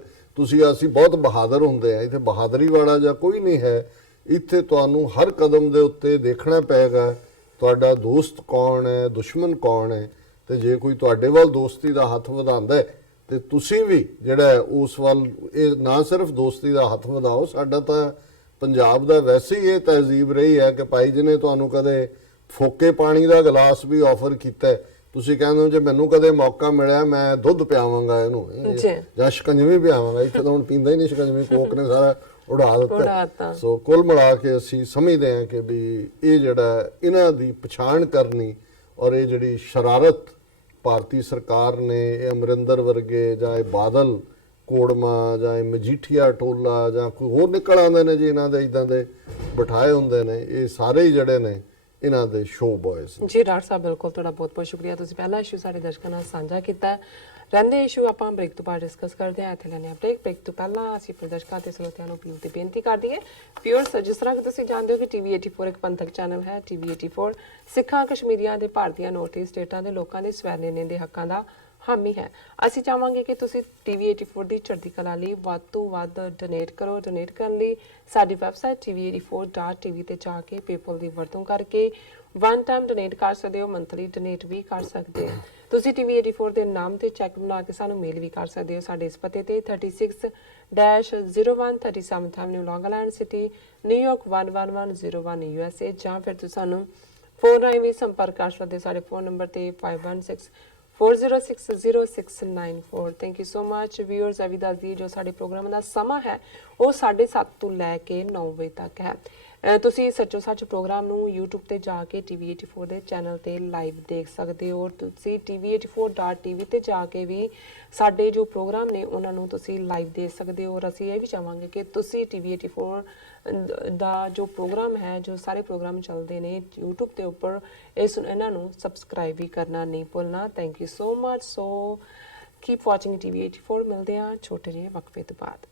ਅਸੀਂ ਬਹੁਤ ਬਹਾਦਰ ਹੁੰਦੇ ਆ। ਇੱਥੇ ਬਹਾਦਰੀ ਵਾਲਾ ਜਾਂ ਕੋਈ ਨਹੀਂ ਹੈ। ਇੱਥੇ ਤੁਹਾਨੂੰ ਹਰ ਕਦਮ ਦੇ ਉੱਤੇ ਦੇਖਣਾ ਪਏਗਾ ਤੁਹਾਡਾ ਦੋਸਤ ਕੌਣ ਹੈ, ਦੁਸ਼ਮਣ ਕੌਣ ਹੈ। ਤੇ ਜੇ ਕੋਈ ਤੁਹਾਡੇ ਵੱਲ ਦੋਸਤੀ ਦਾ ਹੱਥ ਵਧਾਉਂਦਾ ਹੈ ਤੇ ਤੁਸੀਂ ਵੀ ਜਿਹੜਾ ਉਸ ਵੱਲ, ਇਹ ਨਾ ਸਿਰਫ ਦੋਸਤੀ ਦਾ ਹੱਥ ਵਧਾਓ, ਸਾਡਾ ਤਾਂ ਪੰਜਾਬ ਦਾ ਵੈਸੇ ਹੀ ਇਹ ਤਹਿਜ਼ੀਬ ਰਹੀ ਹੈ ਕਿ ਭਾਈ ਜਿਹਨੇ ਤੁਹਾਨੂੰ ਕਦੇ ਫੋਕੇ ਪਾਣੀ ਦਾ ਗਲਾਸ ਵੀ ਆਫਰ ਕੀਤਾ, ਤੁਸੀਂ ਕਹਿੰਦੇ ਹੋ ਜੇ ਮੈਨੂੰ ਕਦੇ ਮੌਕਾ ਮਿਲਿਆ ਮੈਂ ਦੁੱਧ ਪਿਆਵਾਂਗਾ ਇਹਨੂੰ ਜਾਂ ਸ਼ਿਕੰਜਵੀ ਪਿਆਵਾਂਗਾ। ਇੱਥੇ ਤਾਂ ਹੁਣ ਪੀਂਦਾ ਹੀ ਨਹੀਂ ਸ਼ਿਕੰਜਵੀ, ਕੋਕ ਨੇ ਸਾਰਾ ਉਡਾ ਦਿੱਤਾ। ਸੋ ਕੁੱਲ ਮਿਲਾ ਕੇ ਅਸੀਂ ਸਮਝਦੇ ਹਾਂ ਕਿ ਵੀ ਇਹ ਜਿਹੜਾ ਇਹਨਾਂ ਦੀ ਪਛਾਣ ਕਰਨੀ ਔਰ ਇਹ ਜਿਹੜੀ ਸ਼ਰਾਰਤ ਭਾਰਤੀ ਸਰਕਾਰ ਨੇ, ਇਹ ਅਮਰਿੰਦਰ ਵਰਗੇ ਜਾਂ ਇਹ ਬਾਦਲ ਕੋੜਮਾ ਜਾਂ ਇਹ ਮਜੀਠੀਆ ਟੋਲਾ ਜਾਂ ਕੋਈ ਹੋਰ ਨਿਕਲ ਆਉਂਦੇ ਨੇ ਜੀ, ਇਹਨਾਂ ਦੇ ਇਦਾਂ ਦੇ ਬਿਠਾਏ ਹੁੰਦੇ ਨੇ, ਇਹ ਸਾਰੇ ਹੀ ਜਿਹੜੇ ਨੇ ਇਹਨਾਂ ਦੇ ਸ਼ੋ ਬॉयਜ਼। ਜੀ ਡਾਕਟਰ ਸਾਹਿਬ ਬਿਲਕੁਲ, ਤੁਹਾਡਾ ਬਹੁਤ ਬਹੁਤ ਸ਼ੁਕਰੀਆ। ਤੁਸੀਂ ਪਹਿਲਾ ਇਸ਼ੂ ਸਾਡੇ ਦਰਸ਼ਕਾਂ ਨਾਲ ਸਾਂਝਾ ਕੀਤਾ। ਰਹਿੰਦੇ ਇਸ਼ੂ ਆਪਾਂ ਬ੍ਰੇਕ ਤੋਂ ਬਾਅਦ ਡਿਸਕਸ ਕਰਦੇ ਹਾਂ। ਇੱਥੇ ਲੈਣੇ ਆ ਬ੍ਰੇਕ ਤੋਂ ਪਹਿਲਾਂ ਅਸੀਂ ਆਪਣੇ ਦਰਸ਼ਕਾਂ ਤੇ ਸਰੋਤਿਆਂ ਨੂੰ ਅਪੀਲ ਤੇ ਬੇਨਤੀ ਕਰਦੀ ਹੈ। ਵਿਊਅਰਸ, ਜਿਸ ਤਰ੍ਹਾਂ ਕਿ ਤੁਸੀਂ ਜਾਣਦੇ ਹੋ ਕਿ ਟੀਵੀ 84 ਇੱਕ ਪੰਥਕ ਚੈਨਲ ਹੈ। ਟੀਵੀ 84 ਸਿੱਖਾਂ, ਕਸ਼ਮੀਰੀਆਂ ਦੇ, ਭਾਰਤੀਆਂ, ਨਾਰਥ ਈਸਟ ਸਟੇਟਾਂ ਦੇ ਲੋਕਾਂ ਦੇ ਸਵੈ ਨਿਰਣੇ ਦੇ ਹੱਕਾਂ ਦਾ ਹਾਮੀ ਹੈ। ਅਸੀਂ ਚਾਹਾਂਗੇ ਕਿ ਤੁਸੀਂ ਟੀਵੀ 84 ਦੀ ਚੜ੍ਹਦੀ ਕਲਾ ਲਈ ਵੱਧ ਤੋਂ ਵੱਧ ਡੋਨੇਟ ਕਰੋ। ਡੋਨੇਟ ਕਰਨ ਲਈ ਸਾਡੀ ਵੈਬਸਾਈਟ tv84.tv ਤੇ ਜਾ ਕੇ ਪੇਪਲ ਦੀ ਵਰਤੋਂ ਕਰਕੇ ਵਨ ਟਾਈਮ ਡੋਨੇਟ ਕਰ ਸਕਦੇ ਹੋ, ਮੰਥਲੀ ਡੋਨੇਟ ਵੀ ਕਰ ਸਕਦੇ ਹੋ। ਤੁਸੀਂ ਟੀਵੀ 84 ਦੇ ਨਾਮ ਤੇ ਚੈੱਕ ਬਣਾ ਕੇ ਸਾਨੂੰ ਮੇਲ ਵੀ ਕਰ ਸਕਦੇ ਹੋ ਸਾਡੇ ਇਸ ਪਤੇ ਤੇ 36-01 37th Avenue, Long Island City, New York 11101 USA, ਜਾਂ ਫਿਰ ਤੁਸੀਂ ਸਾਨੂੰ ਫੋਨ ਰਾਹੀਂ ਵੀ ਸੰਪਰਕ ਕਰ ਸਕਦੇ ਹੋ ਸਾਡੇ ਫੋਨ ਨੰਬਰ ਤੇ 5164060694। Thank you so much viewers. ਅਭੀ ਦੱਸ ਦਈਏ ਜੋ ਸਾਡੇ ਪ੍ਰੋਗਰਾਮ ਦਾ ਸਮਾਂ ਹੈ ਉਹ 7:30 ਤੋਂ ਲੈ ਕੇ 9 ਵਜੇ ਤੱਕ ਹੈ। ਤੁਸੀਂ ਸੱਚੋ ਸੱਚ ਪ੍ਰੋਗਰਾਮ ਨੂੰ YouTube ਤੇ ਜਾ ਕੇ ਟੀਵੀ 84 ਦੇ ਚੈਨਲ ਤੇ ਲਾਈਵ ਦੇਖ ਸਕਦੇ ਹੋ। ਤੁਸੀਂ tv84.tv ਤੇ ਜਾ ਕੇ ਵੀ ਸਾਡੇ ਜੋ ਪ੍ਰੋਗਰਾਮ ਨੇ ਉਹਨਾਂ ਨੂੰ ਤੁਸੀਂ ਲਾਈਵ ਦੇਖ ਸਕਦੇ ਹੋ। ਔਰ ਅਸੀਂ ਇਹ ਵੀ ਚਾਹਾਂਗੇ ਕਿ ਤੁਸੀਂ ਟੀਵੀ 84 ਦਾ ਜੋ ਪ੍ਰੋਗਰਾਮ ਹੈ, ਜੋ ਸਾਰੇ ਪ੍ਰੋਗਰਾਮ ਚੱਲਦੇ ਨੇ YouTube ਦੇ ਉੱਪਰ, ਇਹਨਾਂ ਨੂੰ ਸਬਸਕ੍ਰਾਈਬ ਵੀ ਕਰਨਾ ਨਹੀਂ ਭੁੱਲਣਾ। Thank you so much. So keep watching TV 84। ਮਿਲਦੇ ਹਾਂ ਛੋਟੇ ਜਿਹੇ ਵਕਫੇ ਤੋਂ ਬਾਅਦ।